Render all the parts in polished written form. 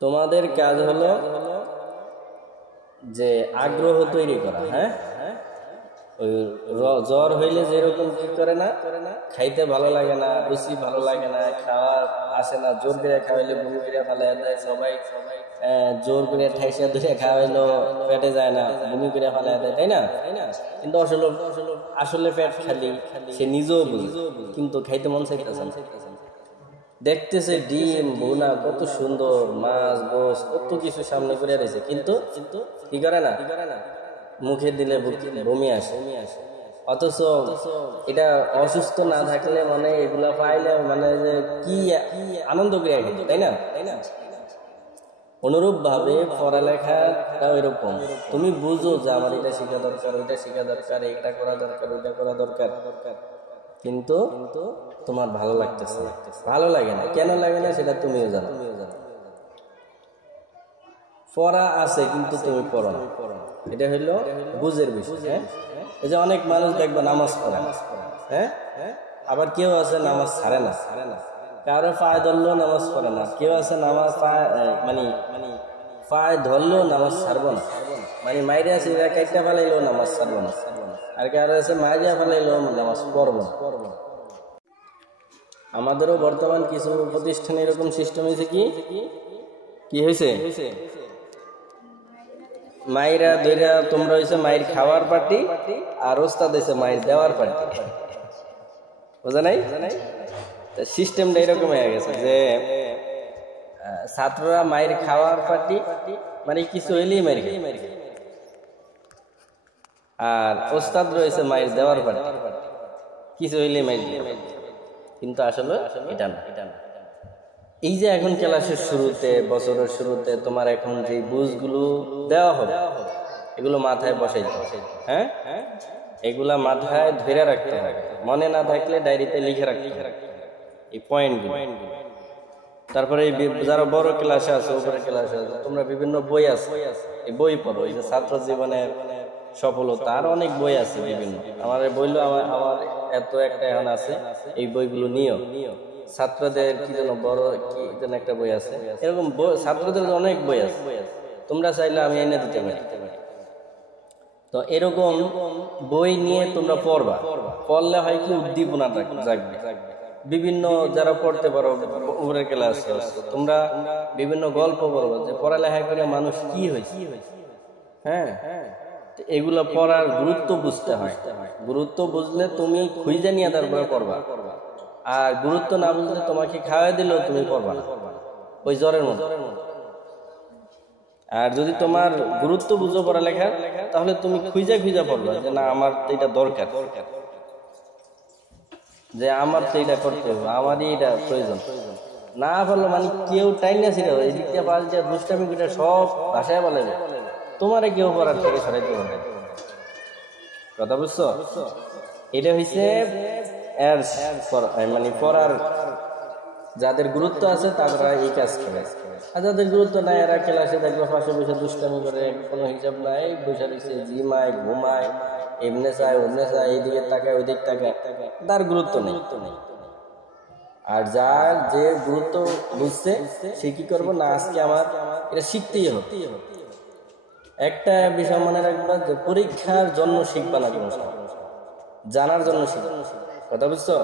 তোমাদের কাজ হলো যে আগ্রহ তৈরি করা। হ্যাঁ, ওই জ্বর হইলে যেরকম কি করে না, খাইতে ভালো লাগে না, রুচি ভালো লাগে না, খাওয়া আসে না, জোর করে খাওয়াইলে বমি করে ফেলে দেয় সবাই, জোর করে ঠাইসা ধরে খাওয়াইলো পেটে যায় না, বমি করে ফেলে দেয়, তাই না? কিন্তু আসলে পেট খালি সে নিজেও বুঝে, কিন্তু খাইতে মন চাইতেছে না। দেখতেছে ডিম বোনা কত সুন্দর, মাছ গোস কত কিছু সামনে করে রয়েছে, কিন্তু কি করে না, মুখে দিলে বমি আসে। অথচ এটা অসুস্থ না থাকলে মানে এগুলা পাইলে মানে যে কি আনন্দ করে, তাই না? অনুরূপ ভাবে পড়ালেখাটা এরকম, তুমি বুঝো যে আমার এটা শেখা দরকার, ওইটা শেখা দরকার, এটা করা দরকার, ওইটা করা দরকার, কিন্তু তোমার ভালো লাগতেছে, ভালো লাগে না। কেন লাগে না সেটা তুমিও জানো। পড়া আছে কিন্তু তুমি পড়ো না, এটা হইলো বুঝের বিষয়। হ্যাঁ, এই যে অনেক মানুষ দেখবো নামাজ পড়ে, হ্যাঁ, আবার কেউ আছে নামাজ ছাড়ে না, কারো পায়ে ধরলেও নামাজ পড়ে না, কেউ আছে নামাজ পায়ে ধরলেও নামাজ ছাড়বো না, মানে মাইরে আছে কাইটা ফেলাইলেও নামাজ ছাড়বো না, আর কারো আছে মাইরিয়া ফেলাইলেও নামাজ পড়বো না। আমাদেরও বর্তমান কিছু প্রতিষ্ঠানে এরকম সিস্টেম হয়েছে, কি হয়েছে, মাইরা ধইরা তোমরা হইছে মাইর খাওয়ার পার্টি, আর ওস্তাদ হইছে মাইর দেওয়ার পার্টি। বুঝা নাই? সিস্টেমটা এরকম হয়ে গেছে যে ছাত্ররা মাইর খাওয়ার পার্টি, মানে কিছু হইলেই মাইর খায়, আর ওস্তাদ রয়েছে মাইর দেওয়ার পার্টি, কিছু হইলেই মাইর খায়। কিন্তু আসলে এটা না। এই যে এখন ক্লাসের শুরুতে, বছরের শুরুতে তোমার এখন যে বুঝগুলো দেওয়া হবে এগুলো মাথায় বসাইতে হবে। হ্যাঁ, এগুলা মাথায় ধরে রাখতে হবে, মনে না থাকলে ডায়েরিতে লিখে রাখতে হবে এই পয়েন্টগুলো। তারপরে যারা বড় ক্লাসে আছে, উপরে ক্লাসে আছে, তোমরা বিভিন্ন বই আছে, এই বই পড়ো। এই যে ছাত্র জীবনের সফলতা, আর অনেক বই আছে বিভিন্ন। আমার বইলো আমার এত একটা এখন আছে, এই বইগুলো নিও। ছাত্রদের কি যেন বড় কি যেন একটা বই আছে, এরকম ছাত্রদের অনেক বই আছে, তোমরা চাইলে আমি এনে দিতে পারি। তো এরকম বই নিয়ে তোমরা পড়বা, পড়লে হয় কি উদ্দীপনা জাগবে। বিভিন্ন যারা পড়তে পারো উপরের ক্লাসে তোমরা বিভিন্ন গল্প পড়বা, যে পড়ালেখা করে মানুষ কি হয়েছে। হ্যাঁ, এগুলো পড়ার গুরুত্ব বুঝতে হয়। গুরুত্ব বুঝলে তুমি খুঁজে নিয়ে তারপরে পড়বা, আর গুরুত্ব না বুঝলে তোমাকে খাওয়াই দিলেও তুমি পড়বা না, ওই জ্বরের মতো। আর যদি তোমার গুরুত্ব বুঝো পড়ালেখা, তাহলে তুমি খুঁজে পড়বা যে না আমার তো এটা দরকার, যে আমার তো এটা করতে হবে, আমারই এটা প্রয়োজন। না বললো মানে কেউ টাইম না ছিল এদিক দিয়ে পাল যে দুষ্টামি করে সব ভাষায় বলে, তোমারে কেউ পড়ার থেকে সরাইতে হবে। কথা বুঝছো? এটা হইছে মানে পড়ার যাদের গুরুত্ব আছে তারা এই কাজ করে, আর যাদের গুরুত্ব নাই এরা ক্লাসে দেখবে পাশে বসে দুষ্টামি করে, কোনো হিসাব নাই, বসে রয়েছে, জিমায় ঘুমায়, এমনে চায় অমনে চায়, এইদিকে তাকায় ওইদিক তাকায়, তার গুরুত্ব নেই। আর যার যে গুরুত্ব বুঝছে সে কি করবো না, আজকে আমার এটা শিখতেই হবে। একটা বিষয় মনে রাখবা যে পরীক্ষার জন্য শিখবা না, কোনো জানার জন্য শিখবা। কথা বুঝছো?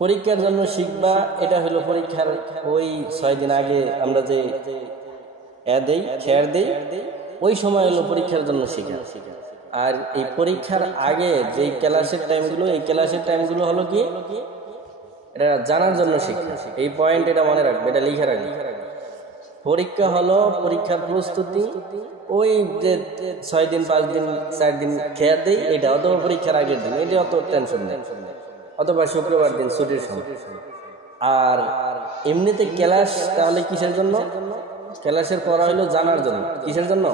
পরীক্ষার জন্য শিখবা, এটা হলো পরীক্ষার ওই 6 দিন আগে আমরা যে খেয়ার দেই, ওই সময় হলো পরীক্ষার জন্য শিখা। আর এই পরীক্ষার আগে যে ক্লাসের টাইমগুলো, এই ক্লাসের টাইমগুলো হলো কি এটা জানার জন্য শিখা। এই পয়েন্ট এটা মনে রাখবে, এটা লিখে রাখবে। পরীক্ষা হলো পরীক্ষার প্রস্তুতি, ওই যে 6 দিন 5 দিন 4 দিন খেয়ার দেই, এটা অথবা পরীক্ষার আগের দিন, এটা অত টেনশন নেই, অথবা শুক্রবার দিন ছুটির সময়। আর এমনিতে ক্লাস তাহলে কিসের জন্য? ক্লাসের পড়া হলো জানার জন্য। কিসের জন্য?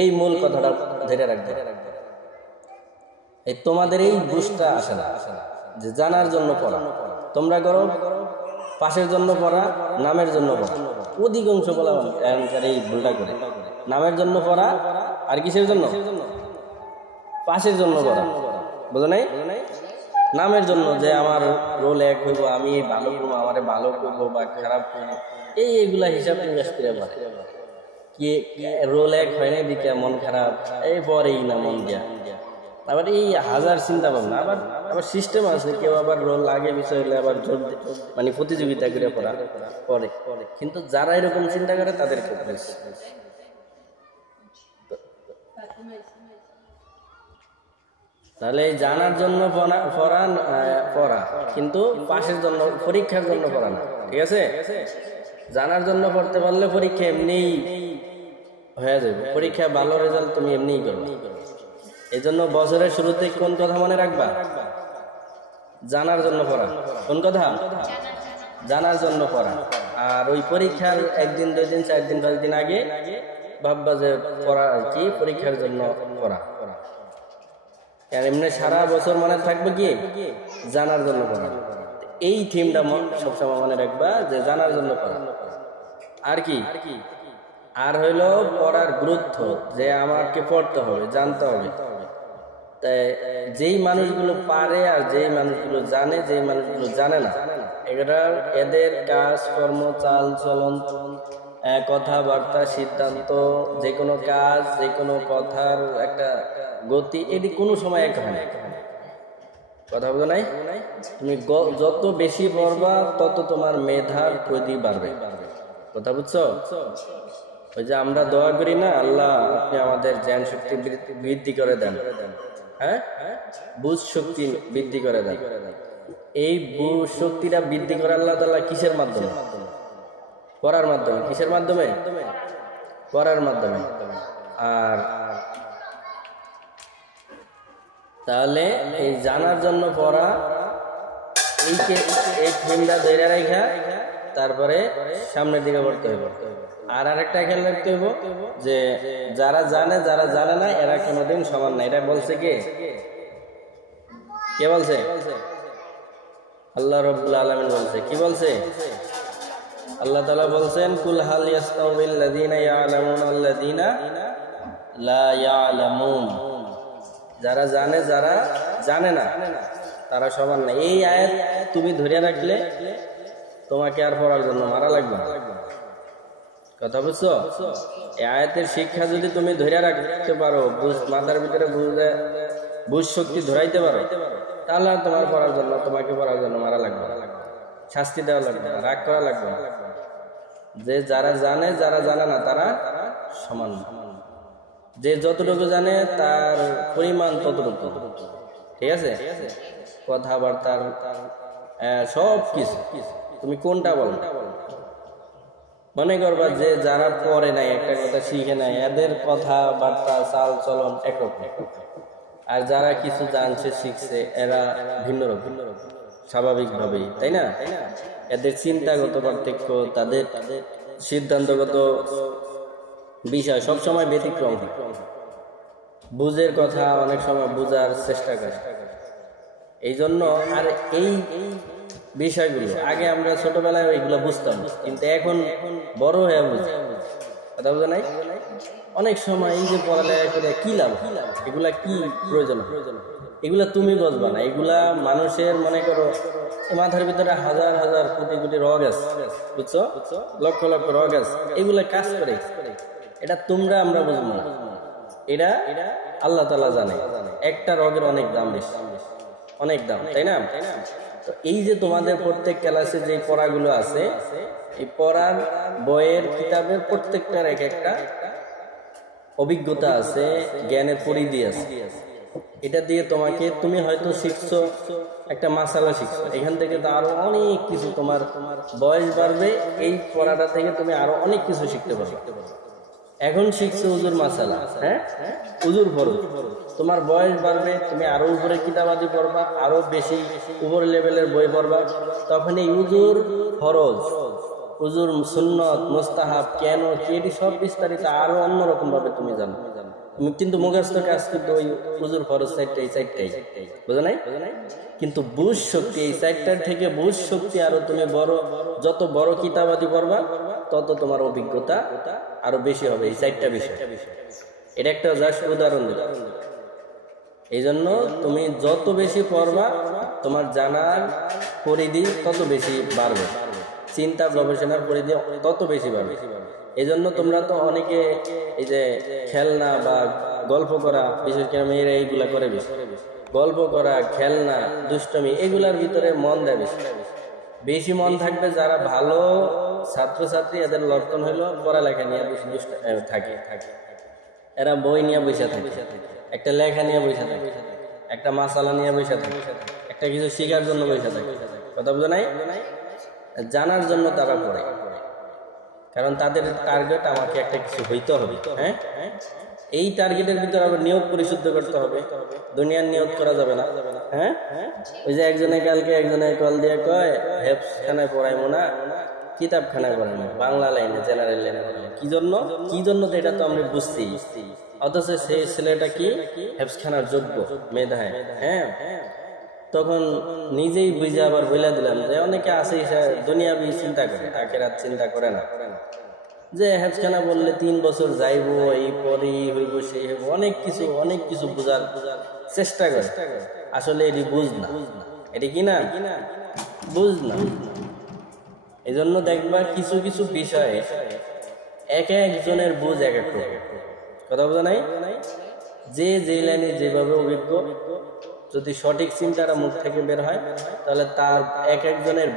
এই মূল কথাটা ধরে রাখবে। এই তোমাদের এই বুঝটা আসে না যে জানার জন্য পড়া। তোমরা করো পাশের জন্য পড়া, নামের জন্য পড়া। অধিকাংশ বলা এখনকার এই ভুলটা করে, নামের জন্য পড়া আর কিসের জন্য? পাশের জন্য পড়া। বুঝো নাই? নামের জন্য, যে আমার রোল 1 হইব, আমি ভালো করবো, আমারে ভালো করবো বা খারাপ করবো, এইগুলা হিসাব নিকাশ করে কি রোল এক হয় না দিকে মন খারাপ এই পরেই না মন দিয়া আবার এই হাজার চিন্তা ভাবনা আবার আবার সিস্টেম আছে কেউ আবার রোল আগে বিষয় হলে আবার মানে প্রতিযোগিতা করে পড়ে কিন্তু যারা এরকম চিন্তা করে তাদের খুব বেশি। তাহলে জানার জন্য পড়া কিন্তু পাশের জন্য পরীক্ষার জন্য পড়া না, ঠিক আছে? জানার জন্য পড়তে পারলে পরীক্ষা এমনিই হয়ে যাবে, পরীক্ষা ভালো রেজাল্ট তুমি এমনিই করবে। এই জন্য বছরের শুরুতে কোন কথা মনে রাখবা? জানার জন্য পড়া। কোন কথা? জানার জন্য পড়া। আর ওই পরীক্ষার 1 দিন 2 দিন 4 দিন 5 দিন আগে ভাববা যে পড়া কি পরীক্ষার জন্য পড়া। আর এমনি সারা বছর মনে থাকবে কি জানার জন্য পড়া। এই থিমটা সবসময় মনে রাখবা যে জানার জন্য পড়া। আর কি আর হইলো পড়ার গুরুত্ব, যে আমাকে পড়তে হবে, জানতে হবে। তাই যেই মানুষগুলো পারে আর যেই মানুষগুলো জানে, যেই মানুষগুলো জানে না, এদের কাজ কর্ম চাল চলন কথাবার্তা সিদ্ধান্ত যে কোনো কাজ যে কোনো কথার একটা গতি এটি কোনো সময় এক হয় না। কথা বলো নাই? তুমি যত বেশি পড়বা তত তোমার মেধার প্রতি বাড়বে। কথা বুঝছো? ওই যে আমরা দোয়া করি না, আল্লাহ আপনি আমাদের জ্ঞান শক্তি বৃদ্ধি করে দেন, হ্যাঁ, বুঝ শক্তি বৃদ্ধি করে দেন। এই বুঝ শক্তিটা বৃদ্ধি করে আল্লাহ তাআলা কিসের মাধ্যমে? পড়ার মাধ্যমে। কিসের মাধ্যমে? পড়ার মাধ্যমে। আর তাহলে এই জানার জন্য পড়া, এই থিমটা ধরে রাখা, তারপরে সামনের দিকে পড়তে হবে। আর আরেকটা খেয়াল রাখতে হবে যে যারা জানে যারা জানে না এরা কোনোদিন সমান না। এটা বলছে কে বলছে? আল্লাহ রাব্বুল আলামিন বলছে। কি বলছে? আল্লাহ তাআলা বলছেন কুল হাল ইয়াস্তাউবিল লাযিনা ইয়ালামুনা আল্লাযিনা লা ইয়ালামুন। যারা জানে যারা জানে না তারা সমান না। এই আয়াত তুমি ধরে রাখলে তোমাকে আর পড়ার জন্য মারা লাগবে না। কথা বুঝছো? এই আয়াতের শিক্ষা যদি তুমি ধরে রাখতে পারো, মাথার ভিতরে বুঝ শক্তি ধরাইতে পারো, তাহলে তোমার পড়ার জন্য তোমাকে পড়ার জন্য মারা লাগবে না, শাস্তি দেওয়া লাগবে না, রাগ করা লাগবে না। যে যারা জানে যারা জানে না তারা সমান। যে যতটুকু জানে তার পরিমাণ ততটুকু, ঠিক আছে? কথাবার্তার সব কিছু তুমি কোনটা বলো? মনে করবা যে যারা পড়ে নাই, একটা কথা শিখে নাই, এদের কথাবার্তা চাল চলন একরকম, আর যারা কিছু জানছে শিখছে এরা ভিন্ন রকম স্বাভাবিকভাবেই, তাই না? এদের চিন্তাগত পার্থক্য, তাদের সিদ্ধান্তগত বিষয় সবসময় ব্যতিক্রম। বুঝের কথা অনেক সময় বুঝার চেষ্টা করে। এই জন্য আর এই বিষয়গুলো আগে আমরা ছোটবেলায় ওইগুলো বুঝতাম, কিন্তু এখন বড় হয়ে বুঝি। কথা বুঝে নাই? অনেক সময় এই যে পড়ালেখা করে কি লাভ, এগুলা কি প্রয়োজন, এগুলা তুমি বুঝবা না। এগুলা মানুষের মনে করো মাথার ভিতরে হাজার হাজার কোটি কোটি রগ আছে, বুঝছো? লক্ষ লক্ষ রগ আছে, এগুলা কাজ করে। এটা আমরা বুঝবো না, এটা আল্লাহ তাআলা জানে। একটা রগের অনেক দাম, বেশি অনেক দাম, তাই না? তো এই যে তোমাদের প্রত্যেক ক্লাসে যে পড়াগুলো আছে, এই পড়ার বইয়ের কিতাবের প্রত্যেকটার এক একটা অভিজ্ঞতা আছে, জ্ঞানের পরিধি আছে। এটা দিয়ে তুমি হয়তো শিখছো একটা মাসালা শিখছো, এখান থেকে তো আরো অনেক কিছু তোমার বয়স বাড়বে। এই পড়াটা থেকে তুমি আরো অনেক কিছু শিখতে পারবে। এখন শিখছো উজুর মাসালা, হ্যাঁ, উজুর ফরজ, তোমার বয়স বাড়বে, তুমি আরো উপরে কিতাবাদি পড়বা, আরো বেশি উপর লেভেলের বই পড়বা। তখন এই উজুর ফরজ, উজুর সুন্নত, মুস্তাহাব কেন কি, এটি সব বিস্তারিত আরো অন্যরকম ভাবে তুমি জানো। তুমি কিন্তু মুখস্থ কাজ কিন্তু ওই উজুর ফরজ চারটাই, বুঝো নাই? কিন্তু বুঝ শক্তি এই চারটার থেকে বুঝ শক্তি আরো তুমি যত বড় কিতাবাদি পড়বা তত তোমার অভিজ্ঞতা আরো বেশি হবে এই চারটা বিষয়। এটা একটা জাস্ট উদাহরণ দিলাম। এই জন্য তুমি যত বেশি পড়বা তোমার জানার পরিধি তত বেশি বাড়বে। চিন্তা গবেষণার পরিধি তত বেশি বাড়বে। এই জন্য তোমরা তো অনেকে এই যে খেলনা বা গল্প করা, বিশেষ করে মেয়েরা এইগুলা করে বেশি, গল্প করা, খেলনা, দুষ্টমি, এগুলার ভিতরে মন দেয় বেশি। বেশি মন থাকবে যারা ভালো ছাত্রছাত্রী, এদের লক্ষণ হলো পড়ালেখা নিয়ে বেশি দুষ্ট থাকে। এরা বই নিয়ে বসে থাকে, একটা লেখা নিয়ে বসে থাকে, একটা মাসালা নিয়ে বসে থাকে, একটা কিছু শেখার জন্য বসে থাকে। কথা বুঝো নাই? জানার জন্য তারা পড়ে, কারণ তাদের টার্গেট আমাকে একটা কিছু হইতে হবে। হ্যাঁ, এই টার্গেটের ভিতরে আবার নিয়ত পরিশুদ্ধ করতে হবে, দুনিয়ার নিয়ত করা যাবে না। হ্যাঁ, ওই যে একজনে কালকে একজনে কল দিয়ে কয় হেফখানায় পড়াইবো না, কিতাবখানায় পড়াইবো, বাংলা লাইনে, জেনারেল লাইনে। কি জন্য তো এটা তো আমরা বুঝছি, অথচ সেই ছেলেটা কি হেফখানার যোগ্য, মেধায়। হ্যাঁ, তখন নিজেই বুঝে আবার বলে দিলাম যে অনেকে আছে দুনিয়াবি চিন্তা করে, আখিরাত চিন্তা করে না, যে হেফখানা বললে 3 বছর যাইবো, এই পরেই হইব, সেই হইব, অনেক কিছু বোঝার চেষ্টা করে। আসলে এটি বুঝ না, এটি কি না বুঝ না। এই জন্য দেখবা কিছু কিছু বিষয়ে এক একজনের বুঝ এক এক রকম। কথা বোঝা নাই? যে লাইনে যেভাবে অভিজ্ঞ, যদি সঠিক চিন্তাটা মুখ থেকে বের হয়, তাহলে তার এক একজনের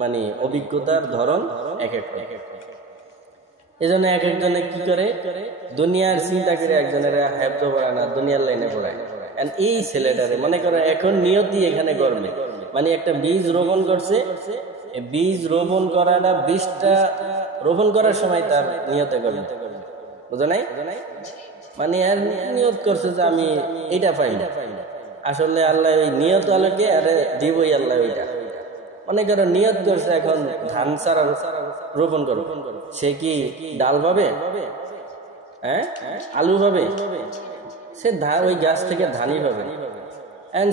মানে অভিজ্ঞতার ধরন এক এক। এই জন্য এক একজনে কি করে, দুনিয়ার চিন্তা করে একজনের হেফজ পড়ায় না, দুনিয়ার লাইনে পড়ায়। এই ছেলেটারে মনে করো এখন নিয়তি এখানে করবে, মানে একটা বীজ রোপণ করছে, বীজ রোপণ করাটা, বীজটা রোপণ করার সময় তার নিয়তে করবে, বুঝো নাই? মানে আর নিয়ত করছে যে আমি এইটা পাই না, আসলে আল্লাহ ওই নিয়ত আলোকে আরে দিবই আল্লাহ ওইটা। মনে করো নিয়ত করছে এখন ধান চারা রোপণ করো, সে কি ডাল পাবে? হ্যাঁ, আলু পাবে? সে ওই গাছ থেকে ধানই পাবে।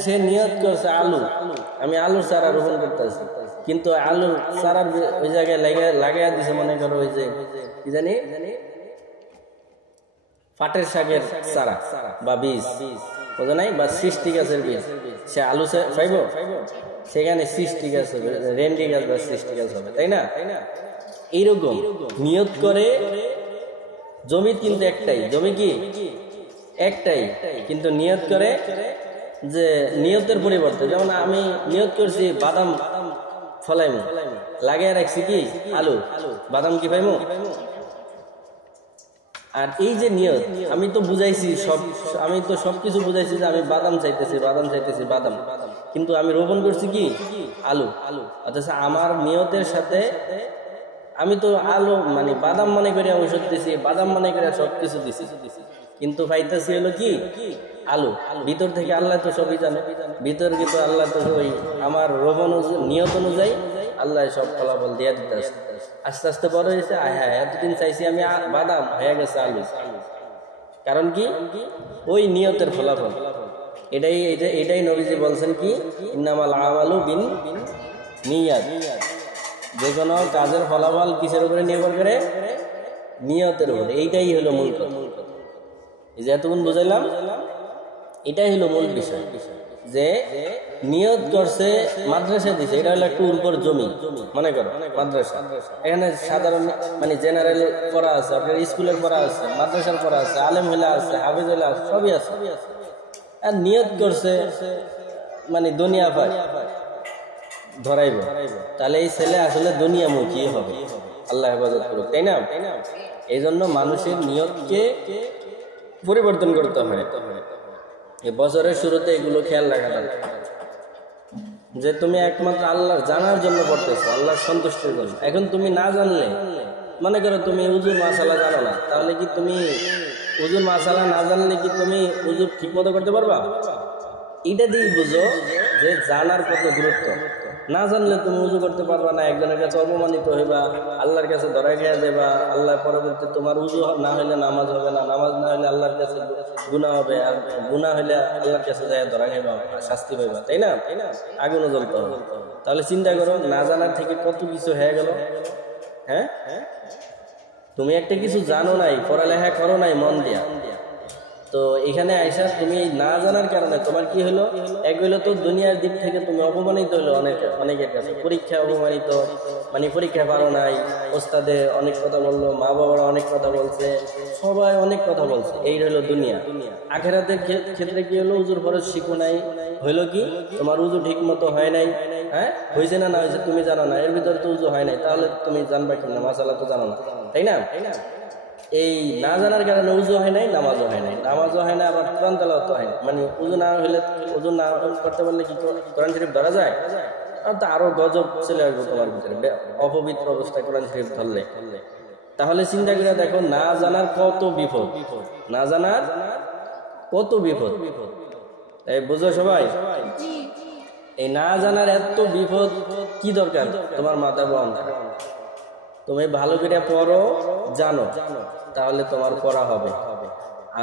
সে নিয়ত করছে আলু, আমি আলুর চারা রোপণ করতেছি, কিন্তু আলুর চারার ওই জায়গায় লাগাইয়া দিছে মনে করো ওই যে কি জানি পাটের শাকের চারা বা বীজ, বুঝো নাই? বা সৃষ্টি গাছের বীজ, সে আলু পাইব? সেখানে সৃষ্টি গাছ হবে, রেন্ডি গাছ বা সৃষ্টি গাছ হবে, তাই না? এইরকম নিয়ত করে। জমি কিন্তু একটাই, জমি কি একটাই, কিন্তু নিয়ত করে যে নিয়তের পরিবর্তে, যেমন আমি নিয়ত করছি বাদাম ফলাইমু, লাগিয়ে রাখছি কি আলু, বাদাম কি পাইমু? আর এই যে নিয়ত, আমি তো বুঝাইছি আমি তো সবকিছু বুঝাইছি যে আমি বাদাম চাইতেছি, বাদাম, কিন্তু আমি রোপণ করছি কি আলু। অথচ আমার নিয়তের সাথে আমি তো আলু মানে বাদাম মনে করে ঔষধ দিছি, বাদাম মনে করে সবকিছু দিছি, কিন্তু পাইতেছি হলো কি আলু। ভিতর থেকে আল্লাহ তো সবই জানে, ভিতর কিন্তু আল্লাহ তো ওই আমার রোপণ নিয়ত অনুযায়ী আল্লাহ সব ফলাফল দিয়ে দিতে আসে। আস্তে আস্তে বড় হয়েছে, হ্যাঁ এতদিন চাইছি আমি বাদাম, হয়ে গেছে আলু। কারণ কি ওই নিয়তের ফলাফল। এটাই নবীজি বলছেন কি ইন্নামাল আমালু বিন নিয়াত, যে কোনো কাজের ফলাফল কিসের উপরে নির্ভর করে? নিয়তের উপরে। এইটাই হলো মূল কথা। এই যে এতক্ষণ বুঝাইলাম, এটাই হলো মূল বিষয়, যে নিয়ত করছে মাদ্রাসা দিছে, এটা হলো একটা উর্বর জমি। মনে করো মাদ্রাসা, এখানে সাধারণ মানে জেনারেল পড়া আছে, আপনার স্কুলের পড়া আছে, মাদ্রাসার পড়া আছে, আলেম হইলা আছে, হাফেজ হইলা আছে, সবই আছে। আর নিয়ত করছে মানে দুনিয়া পায় ধরাইব, তাহলে এই ছেলে আসলে দুনিয়ামুখী হবে। আল্লাহ হেফাজত করুক, তাই না? এই জন্য মানুষের নিয়তকে পরিবর্তন করতে হয়। এই বছরের শুরুতে এগুলো খেয়াল রাখা দরকার, যে তুমি একমাত্র আল্লাহর জানার জন্য পড়তেছো, আল্লাহর সন্তুষ্টির জন্য। এখন তুমি না জানলে, মনে করো তুমি উজুর মাসালা জানো না, তাহলে কি তুমি উজুর মাসালা না জানলে কি তুমি উজু ঠিক মতো করতে পারবা? এটা দিয়ে বুঝো যে জানার কত গুরুত্ব। না জানলে তুমি উজু করতে পারবা না, একজনের কাছে অপমানিত হইবা, আল্লাহর কাছে ধরা খেয়ে দেবা, আল্লাহ পরবর্তী তোমার উজু না হইলে নামাজ হবে না, নামাজ না হইলে আল্লাহর কাছে গুনাহ হবে, আর গুনাহ হইলে আল্লাহর কাছে যায় ধরা খাইবা, শাস্তি পাইবা, তাই না? আগুনও জ্বলতে হবে। তাহলে চিন্তা করো, না জানার থেকে কত কিছু হয়ে গেল। হ্যাঁ, তুমি একটা কিছু জানো নাই, পড়ালেখা করো নাই মন দিয়া, তো এখানে আইসা তুমি না জানার কারণে তোমার কি হলো, এক হইলো তো দুনিয়ার দিক থেকে তুমি অপমানিত হলো অনেকের কাছে, পরীক্ষা অপমানিত, মানে পরীক্ষা পারো নাই, ওস্তাদে অনেক কথা বললো, মা বাবারা অনেক কথা বলছে, সবাই অনেক কথা বলছে, এই হলো দুনিয়া। আখেরাতের ক্ষেত্রে কি হলো, উজুর ফরজ শিখো নাই, হইলো কি তোমার উজু ঠিক মতো হয় নাই, হ্যাঁ হয়েছে না হয়েছে তুমি জানো না, এর ভিতরে তো উজু হয় নাই, তাহলে তুমি জানবা কিনা, মাসালা তো জানো না, তাই না? এই না জানার কারণে উজু হয় নাই, নামাজও হয় নাই, নামাজও হয় না, আবার কোরআন তেলাওয়াত হয় না। মানে উজু না হলে, উজু না করতে পারলে কি কোরআন শরীফ ধরা যায়? আর তো আরো গজব চলে আসবে তোমার ভিতরে, অপবিত্র অবস্থায় কোরআন শরীফ ধরলে। তাহলে চিন্তা করে দেখো, না জানার কত বিপদ, না জানার কত বিপদ, এই বুঝো সবাই? এই না জানার এত বিপদ কি দরকার তোমার মাথা বন্ধ, তুমি ভালো করে পড়ো, জানো, তাহলে তোমার পড়া হবে।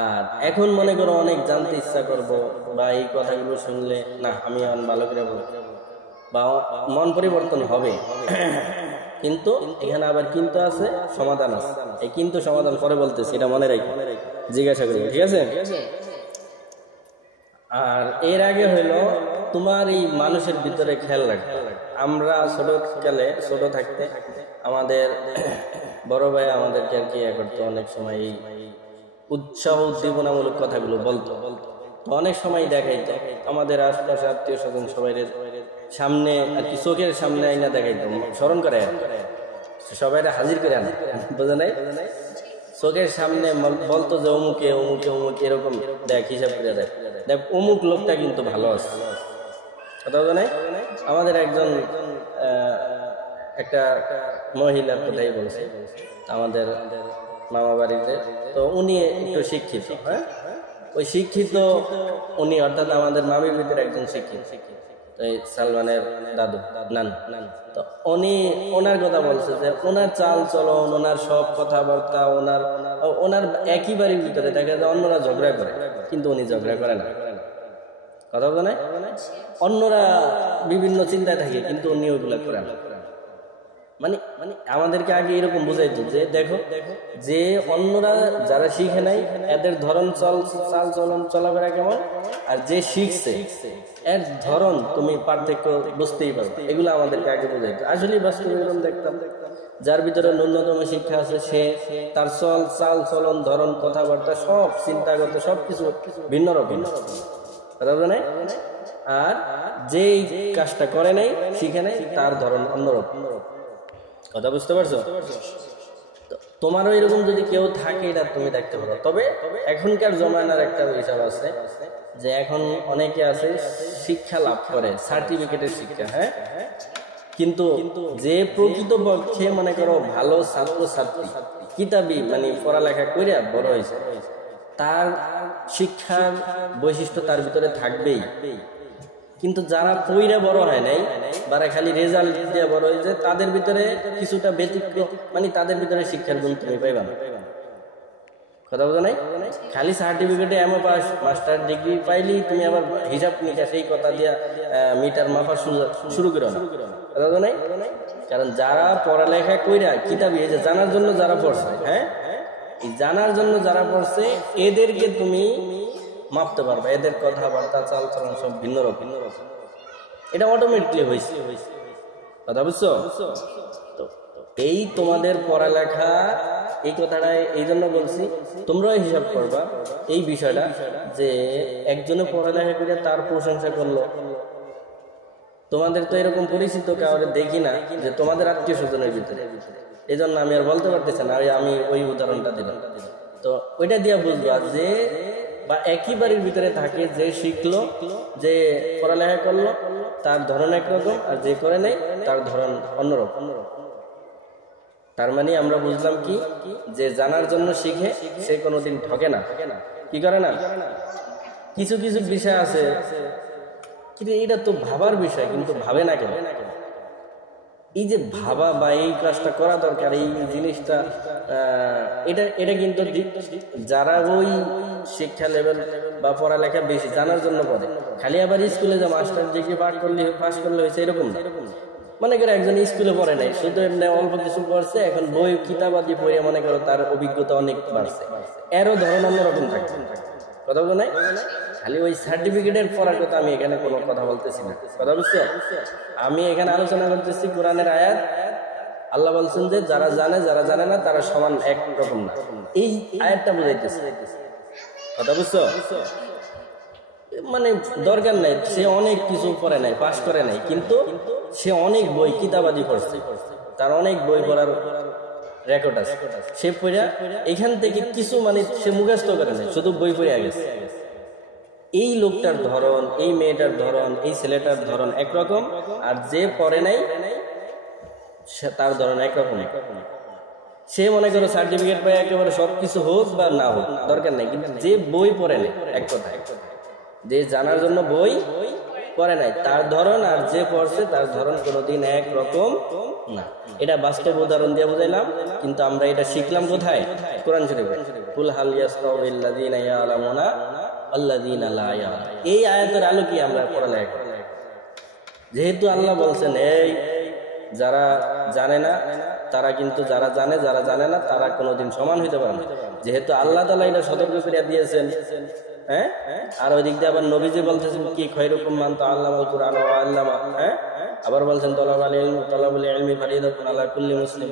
আর এখন মনে করো অনেক জানতে ইচ্ছা করবো, বা এই কথাগুলো শুনলে না আমি ভালো করে বলবো, বা মন পরিবর্তন হবে, কিন্তু এখানে আবার কিন্তু আছে, সমাধান আছে। এই কিন্তু সমাধান পরে বলতেছি, এটা মনে রাখি, জিজ্ঞাসা করি, ঠিক আছে? আর এর আগে হইলো তোমার এই মানুষের ভিতরে খেয়াল রাখবে। আমরা ছোট থাকতে আমাদের বড় ভাই আমাদেরকে আর কি করতো, অনেক সময় এই উৎসাহ উদ্দীপনামূলক কথাগুলো বলতো, তো অনেক সময় দেখাইতো আমাদের আশপাশে আত্মীয় স্বজন সবাই সামনে আর কি, চোখের সামনে আইনা দেখাইতো, স্মরণ করে সবাই হাজির করে আনে, বোঝা নাই, চোখের সামনে বলতো যে অমুকে অমুকে অমুকে এরকম দেখ, হিসাব করে দেখ অমুক লোকটা কিন্তু ভালো আছে, কথা বোঝা নাই? আমাদের একজন একটা মহিলার কথাই বলছে আমাদের মামা বাড়িতে, তো উনি একটু শিক্ষিত, হ্যাঁ ওই শিক্ষিত উনি, অর্থাৎ আমাদের মামির ভিতরে একজন শিক্ষিত, এই সালমানের দাদু নান, তো উনি ওনার কথা বলছে যে ওনার চাল চলন, ওনার সব কথাবার্তা, ওনার একই বাড়ির ভিতরে দেখা যায় অন্যরা ঝগড়া করে, কিন্তু উনি ঝগড়া করে না, কথা বলে না, অন্যরা বিভিন্ন চিন্তায় থাকে, কিন্তু উনি ওইগুলা করে না। মানে আমাদেরকে আগে এরকম বুঝাইতো যে দেখো, যে অন্যরা যারা শিখে নাই এদের ধরন চাল চলন চলাফেরা কেমন, আর যে শিখছে এর ধরন তুমি পার্থক্য বুঝতেই পারো, এগুলো আমাদেরকে আগে বুঝাইতো। আসলে বাস্তবে এরকম দেখতাম, যার ভিতরে ন্যূনতম শিক্ষা আছে সে তার চাল চলন ধরন কথাবার্তা সব চিন্তাগত সবকিছু ভিন্ন রকম, আর যেই কাজটা করে নাই শিখে নাই তার ধরন অন্যরকম, কথা বুঝতে পারছো? তোমারও এরকম যদি কেউ থাকে এটা তুমি দেখতে পারো। তবে এখনকার জমানার একটা হিসাব আছে যে এখন অনেকে আছে শিক্ষা লাভ করে, সার্টিফিকেটের শিক্ষা, হ্যাঁ, কিন্তু যে প্রকৃত পক্ষে মনে করো ভালো ছাত্র ছাত্রী কিতাবি মানে পড়ালেখা করে বড় হয়েছে, তার শিক্ষার বৈশিষ্ট্য তার ভিতরে থাকবেই। কিন্তু যারা পইরা বড় হয় নাই, যারা খালি রেজাল্ট দিয়ে বড় হয়েছে, তাদের ভিতরে কিছুটা ব্যতিক্রম, মানে তাদের ভিতরে শিক্ষার গুণ তুমি পাইবা না, কথা বোঝা নাই? খালি সার্টিফিকেটে এমএ পাস মাস্টার ডিগ্রি পাইলি তুমি আবার হিসাব নিকাশ এই কথা দিয়া মিটার মাপা শুরু করো না, কথা বোঝা নাই? কারণ যারা পড়ালেখা কইরা কিতাবি এই যে জানার জন্য যারা পড়ছে, হ্যাঁ এই জানার জন্য যারা পড়ছে এদেরকে তুমি মাপতে পারবে, এদের কথাবার্তা চাল চলন সব ভিন্ন রকম, এটা অটোমেটিকলি হয়েছে, কথা বুঝছো? তো এই তোমাদের পড়ালেখা, এই কথাটা এই জন্য বলছি তোমরাও হিসাব করবা এই বিষয়টা, যে একজনে পড়ালেখা করে তার প্রশংসা করলো, তোমাদের তো এরকম পরিচিত কাউরে দেখি না যে তোমাদের আত্মীয় স্বজনের ভিতরে, এই জন্য আমি আর বলতে পারতেছি না, আমি ওই উদাহরণটা দিলাম। তো ওইটা দিয়ে বুঝবা যে বা একই বাড়ির ভিতরে থাকে, যে শিখলো যে পড়ালেখা করলো তার ধরন একরকম, আর যে করে নেই তার ধরন অন্যরকম। তার মানে আমরা বুঝলাম কি, যে জানার জন্য শিখে সে কোনোদিন ঠকে না, কি করে না। কিছু কিছু বিষয় আছে কিন্তু এটা তো ভাবার বিষয়, কিন্তু ভাবে না কেন? এই যে ভাবা বা এই কাজটা করা দরকার, এই জিনিসটা এটা কিন্তু যারা ওই শিক্ষা লেভেল বা পড়ালেখা বেশি জানার জন্য পড়ে, খালি আবার স্কুলে যে মাস্টার ডিগ্রি পাস করলে হয়েছে এরকম না। মনে করো একজন স্কুলে পড়ে নাই, শুধু এমনি অল্প কিছু পড়ছে, এখন বই কিতাবাদি পড়ে মনে করো তার অভিজ্ঞতা অনেক বাড়ছে, এরও ধরন অন্যরকম থাকে, কথা বলো নাই? খালি ওই সার্টিফিকেটের পড়ার কথা আমি এখানে কোনো কথা বলতেছি না, কথা বুঝছো? আমি এখানে আলোচনা করতেছি কোরআনের আয়াত। আল্লাহ বলছেন যে যারা জানে যারা জানে না তারা সমান এক রকম না, এই আয়াতটা বুঝাইতেছে, কথা বুঝছো? মানে দরকার নাই, সে অনেক কিছু পড়ে নাই, পাস করে নাই, কিন্তু সে অনেক বই কিতাবাদি পড়ছে, তার অনেক বই পড়ার রেকর্ড আছে, সে পড়া এখান থেকে কিছু মানে সে মুখস্থ করে নাই, শুধু বই পড়ে গেছে। এই লোকটার ধরন, এই মেয়েটার ধরন, এই ছেলেটার ধরন একরকম, আর যে পড়ে নাই তার ধরন একরকম। সে মনে করো সার্টিফিকেট পায় একেবারে সবকিছু হোক বা না হোক দরকার নাই, কিন্তু যে বই পড়ে নাই, এক কথায় যে জানার জন্য বই পড়ে নাই তার ধরন আর যে পড়ছে তার ধরন কোনোদিন একরকম না। এটা বাস্তব উদাহরণ দিয়ে বুঝাইলাম, কিন্তু আমরা এটা শিখলাম কোথায়? কোরআন শরীফে। কুল হাল ইয়াস্তাউল্লাযীনা ইয়ালামুনা আল্লাযীনা লা ইয়ালামুন। এই আয়াতের আলোকে আমরা পড়ালেখা করি, যেহেতু আল্লাহ বলছেন এই যারা জানে না তারা কিন্তু যারা জানে যারা জানে না তারা কোনোদিন সমান হইতে পারে না, যেহেতু আল্লাহ তাআলা এটা সতর্ক করে দিয়েছেন। হ্যাঁ, আর ওই দিক দিয়ে আবার নবীজি বলতেছেন কি খায়রুকুম মান তাআল্লামাল কুরআন ওয়া আল্লামা। হ্যাঁ, আবার বলছেন তালাবুল ইলমি ফারিদাতুন আলা কুল্লি মুসলিম।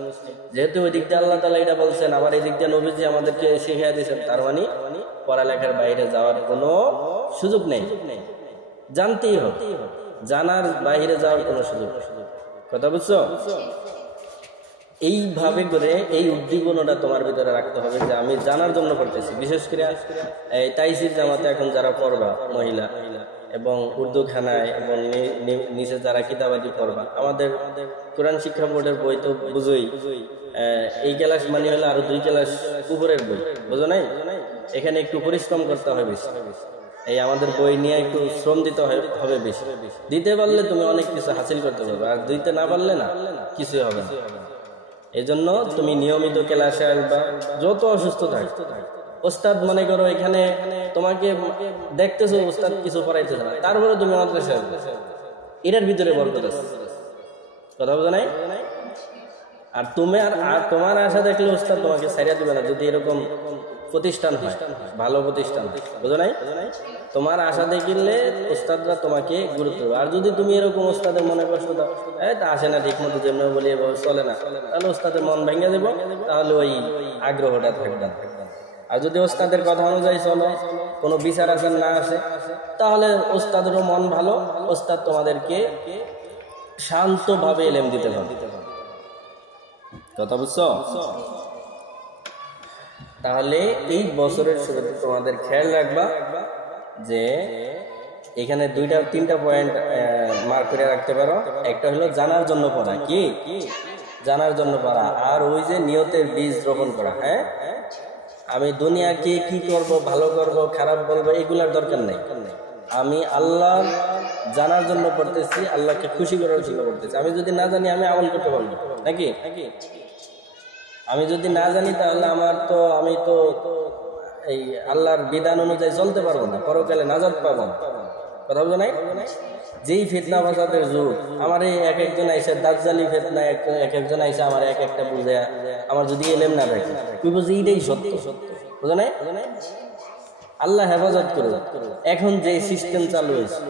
যেহেতু ওই দিক দিয়ে আল্লাহ তাআলা এটা বলছেন, আবার এই দিক দিয়ে নবীজি আমাদেরকে শিখিয়ে দিয়েছেন, তার মানে পড়ালেখার বাইরে যাওয়ার কোনো সুযোগ নেই, জানতেই হবে, জানার বাইরে যাওয়ার কোনো সুযোগ নেই, কথা বুঝছো? এইভাবে করে এই উদ্দীপনাটা তোমার ভিতরে রাখতে হবে যে আমি জানার জন্য পড়তেছি। বিশেষ করে এই তাইসির জামাতে এখন যারা পড়বা মহিলা এবং উর্দু খানায় এবং নিচে যারা কিতাবাদি পড়বা, আমাদের কোরআন শিক্ষা বোর্ডের বই তো বুঝোই, এই ক্লাস মানে হলে আরো 2 ক্লাস উপরের বই, বুঝো নাই? এখানে একটু পরিশ্রম করতে হবে বেশি, এই আমাদের বই নিয়ে একটু শ্রম দিতে হবে বেশি। দিতে পারলে তুমি অনেক কিছু হাসিল করতে পারবে, আর দিতে না পারলে না কিছুই হবে না। এই জন্য তুমি নিয়মিত ক্লাসে আসবা, যত অসুস্থ থাকো। ওস্তাদ মনে করো এখানে তোমাকে দেখতেছো ওস্তাদ কিছু পড়াইতেছে না, তারপরে তুমি মাদ্রাসা আসবে, এটার ভিতরে বরকত আছে, কথা বোঝা নাই? আর তুমি আর তোমার আশা দেখলে ওস্তাদ তোমাকে ছাড়িয়ে দিবে না, যদি এরকম প্রতিষ্ঠান হয়, ভালো প্রতিষ্ঠান, বুঝো নাই? তোমার আশা দেখিলে ওস্তাদরা তোমাকে গুরুত্ব দেবে। আর যদি তুমি এরকম ওস্তাদের মনে কষ্ট দাও, তা আসে না ঠিক মতো, যেমন বলি এভাবে চলে না, তাহলে ওস্তাদের মন ভেঙে দেবো, তাহলে ওই আগ্রহটা থাকবে না। আর যদি ওস্তাদের কথা অনুযায়ী চলো, কোনো বিচার আচার না আসে, তাহলে ওস্তাদেরও মন ভালো, ওস্তাদ তোমাদেরকে শান্তভাবে এলেম দিতে পারবে, কথা বুঝছো? তাহলে এই বছরের শুরুতে তোমাদের খেয়াল রাখবা যে এখানে 2-3টা পয়েন্ট মার্ক করে রাখতে পারো। একটা হলো জানার জন্য পড়া, কি জানার জন্য পড়া, আর ওই যে নিয়তের বীজ রোপণ করা। হ্যাঁ, আমি দুনিয়াকে কি করব, ভালো করব, খারাপ বলবো, এগুলার দরকার নাই। আমি আল্লাহ জানার জন্য পড়তেছি, আল্লাহকে খুশি করার জন্য পড়তেছি। আমি যদি না জানি আমি আমল করতে পারবো নাকি? আমি যদি না জানি তাহলে আমি তো এই আল্লাহর বিধান অনুযায়ী চলতে পারবো না, পরকালে নাজাত পাবো না, কথা বুঝো নাই? যেই ফিতনা ফাসাদের যুগ, আমার এই এক একজন আইসা দাজ্জালি ফিতনা, এক একজন আইসা আমার এক একটা বুঝে, আমার যদি এলেম না থাকে তুই বুঝি এইটাই সত্য, বুঝো নাই? আল্লাহ হেফাজত করে। এখন যে সিস্টেম চালু হয়েছে,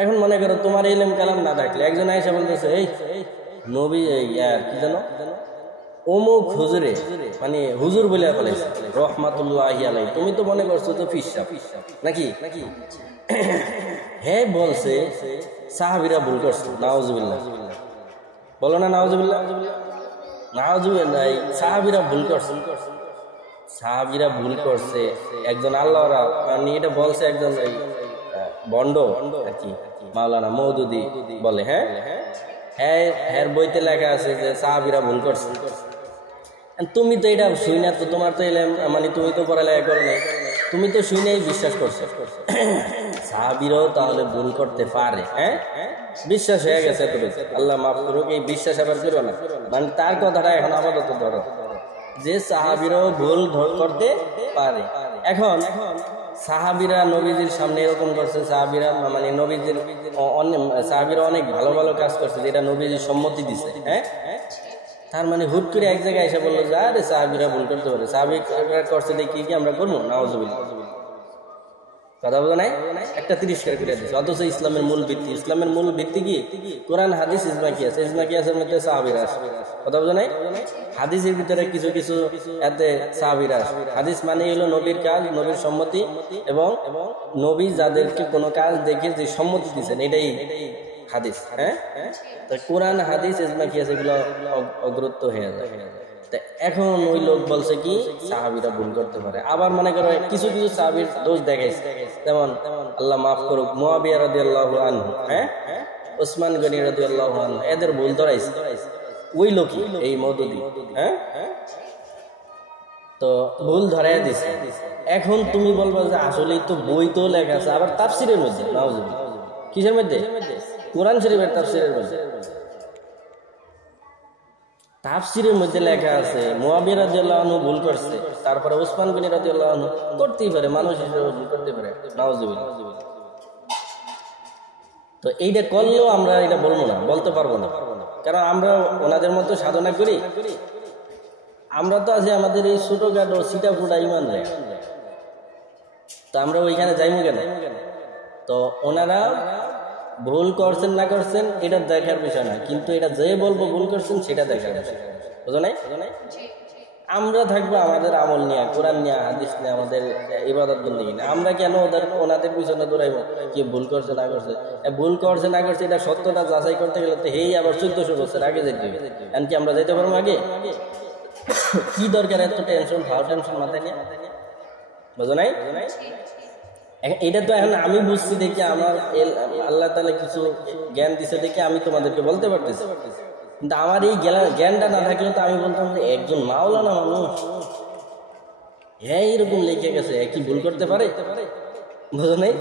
এখন মনে করো তোমার এলেম কালাম না থাকলে একজন আইসা বলতেছে এই নবী কি জানো অমুক হুজুরে, মানে হুজুর বলে ফেলেছে রহমাতুল্লাহি আলাইহি, তুমি তো মনে করছো তো ফিসা নাকি? হ্যাঁ বলছে সাহাবীরা ভুল করছে, নাউজুবিল্লাহ, বলো না নাউজুবিল্লাহ? নাউজুবিল্লাহ, সাহাবীরা ভুল করছে, সাহাবীরা ভুল করছে। একজন আল্লাহরা মানে এটা বলছে একজন বন্ড আর কি, মাওলানা মওদুদি বলে। হ্যাঁ হ্যাঁ, এর বইতে লেখা আছে যে সাহাবীরা ভুল করছে। তুমি তো এটা শুই না, তো তোমার তো এলেম মানে তুমি তো পড়ালেখা করো নাই, তুমি তো শুই নাই বিশ্বাস করছো। সাহাবীরাও তাহলে ভুল করতে পারে, হ্যাঁ বিশ্বাস হয়ে গেছে, আল্লাহ মাফ করুক, এই বিশ্বাস আবার করো না। মানে তার কথাটা এখন আপাতত ধরো যে সাহাবীরাও ভুল করতে পারে। এখন সাহাবীরা নবীজির সামনে এরকম করছে, সাহাবীরা মানে নবীজির সাহাবীরা অনেক ভালো ভালো কাজ করছে যেটা নবীজির সম্মতি দিছে। হ্যাঁ, তার মানে হুট করে এক জায়গায় এসে বললো যে আরে সাহাবীরা ভুল করতে পারে, সাহাবীরা করছে দেখি কি আমরা করবো? নাউজুবিল্লাহ। কথা বলো নাই, একটা তিরস্কার করে দিচ্ছে। অথচ ইসলামের মূল ভিত্তি কি? কোরআন, হাদিস, ইজমা কিয়াস। ইজমা কিয়াসের মধ্যে সাহাবীরা আসে। কথা বলো নাই, হাদিসের ভিতরে কিছু কিছু এতে সাহাবীরা আসে। হাদিস মানে হলো নবীর কাজ, নবীর সম্মতি, এবং নবী যাদেরকে কোনো কাজ দেখে যে সম্মতি দিচ্ছেন এটাই হাদিস। হ্যাঁ, তো কোরআন, হাদিস, ইজমা কিয়াস এগুলো অগ্রত্য হয়ে যায়। এখন ওই লোক বলছে কি সাহাবীরা ভুল করতে পারে। আবার মনে করো কিছু কিছু সাহাবীর দোষ দেখাইছে, যেমন আল্লাহ মাফ করুক মুয়াবিয়া রাদিয়াল্লাহু আনহু, হ্যাঁ, ওসমান গনি রাদিয়াল্লাহু আনহু, এদের ভুল ধরাইছে ওই লোকই, এই মওদুদি। হ্যাঁ, তো ভুল ধরাই দিছে। এখন তুমি বলবা যে আসলেই তো বই তো লেখা আছে, আবার তাফসিরের মধ্যে, নাউজুবিল্লাহ, কিসের মধ্যে? কোরআন শরীফের তাফসিরের মধ্যে। তাফসিরের মধ্যে লেখা আছে মুয়াবিয়া রাদিয়াল্লাহু আনহু ভুল করছে, তারপরে ওসমান গনি রাদিয়াল্লাহু আনহু করতেই পারে, মানুষ হিসেবে ভুল করতে পারে, নাউজুবিল্লাহ। তো এইটা করলেও আমরা এটা বলবো না, বলতে পারবো না, কারণ আমরা ওনাদের মতো সাধনা করি। আমরা তো আছি আমাদের এই ছোটখাটো সিটা ফুটা ইমান নেই, তো আমরা ওইখানে যাইমু কেন? তো ওনারা ভুল করছেন না করছেন এটা দেখার বিষয় না, কিন্তু এটা যে বলবো ভুল করছেন সেটা দেখার বিষয়, বুঝো নাই? আমরা থাকবো আমাদের আমল নিয়ে, কোরআন নিয়ে, হাদিস নিয়ে, আমাদের ইবাদত বন্দেগী নিয়ে। আমরা কেন ওনাদের পিছনে দৌড়াইবো কি ভুল করছে না করছে? ভুল করছে না করছে এটা সত্যটা যাচাই করতে গেলে তো হেই আবার 1400 বছর আগে যেতে হবে। এমনকি আমরা যেতে পারবো আগে? কি দরকার এত টেনশন, ভাও টেনশন মাথায় নিয়ে, বুঝো নাই? এটা তো এখন আমি বুঝছি দেখি, আমার আল্লাহ তাআলা কিছু জ্ঞান দিছে দেখে আমি তোমাদেরকে বলতে পারতেছি, কিন্তু আমার এই জ্ঞানটা না থাকলে তো আমি বলতাম যে একজন মাওলানা মানুষ, হ্যাঁ এরকম লিখে গেছে, কি ভুল করতে পারে? বুঝো নাই?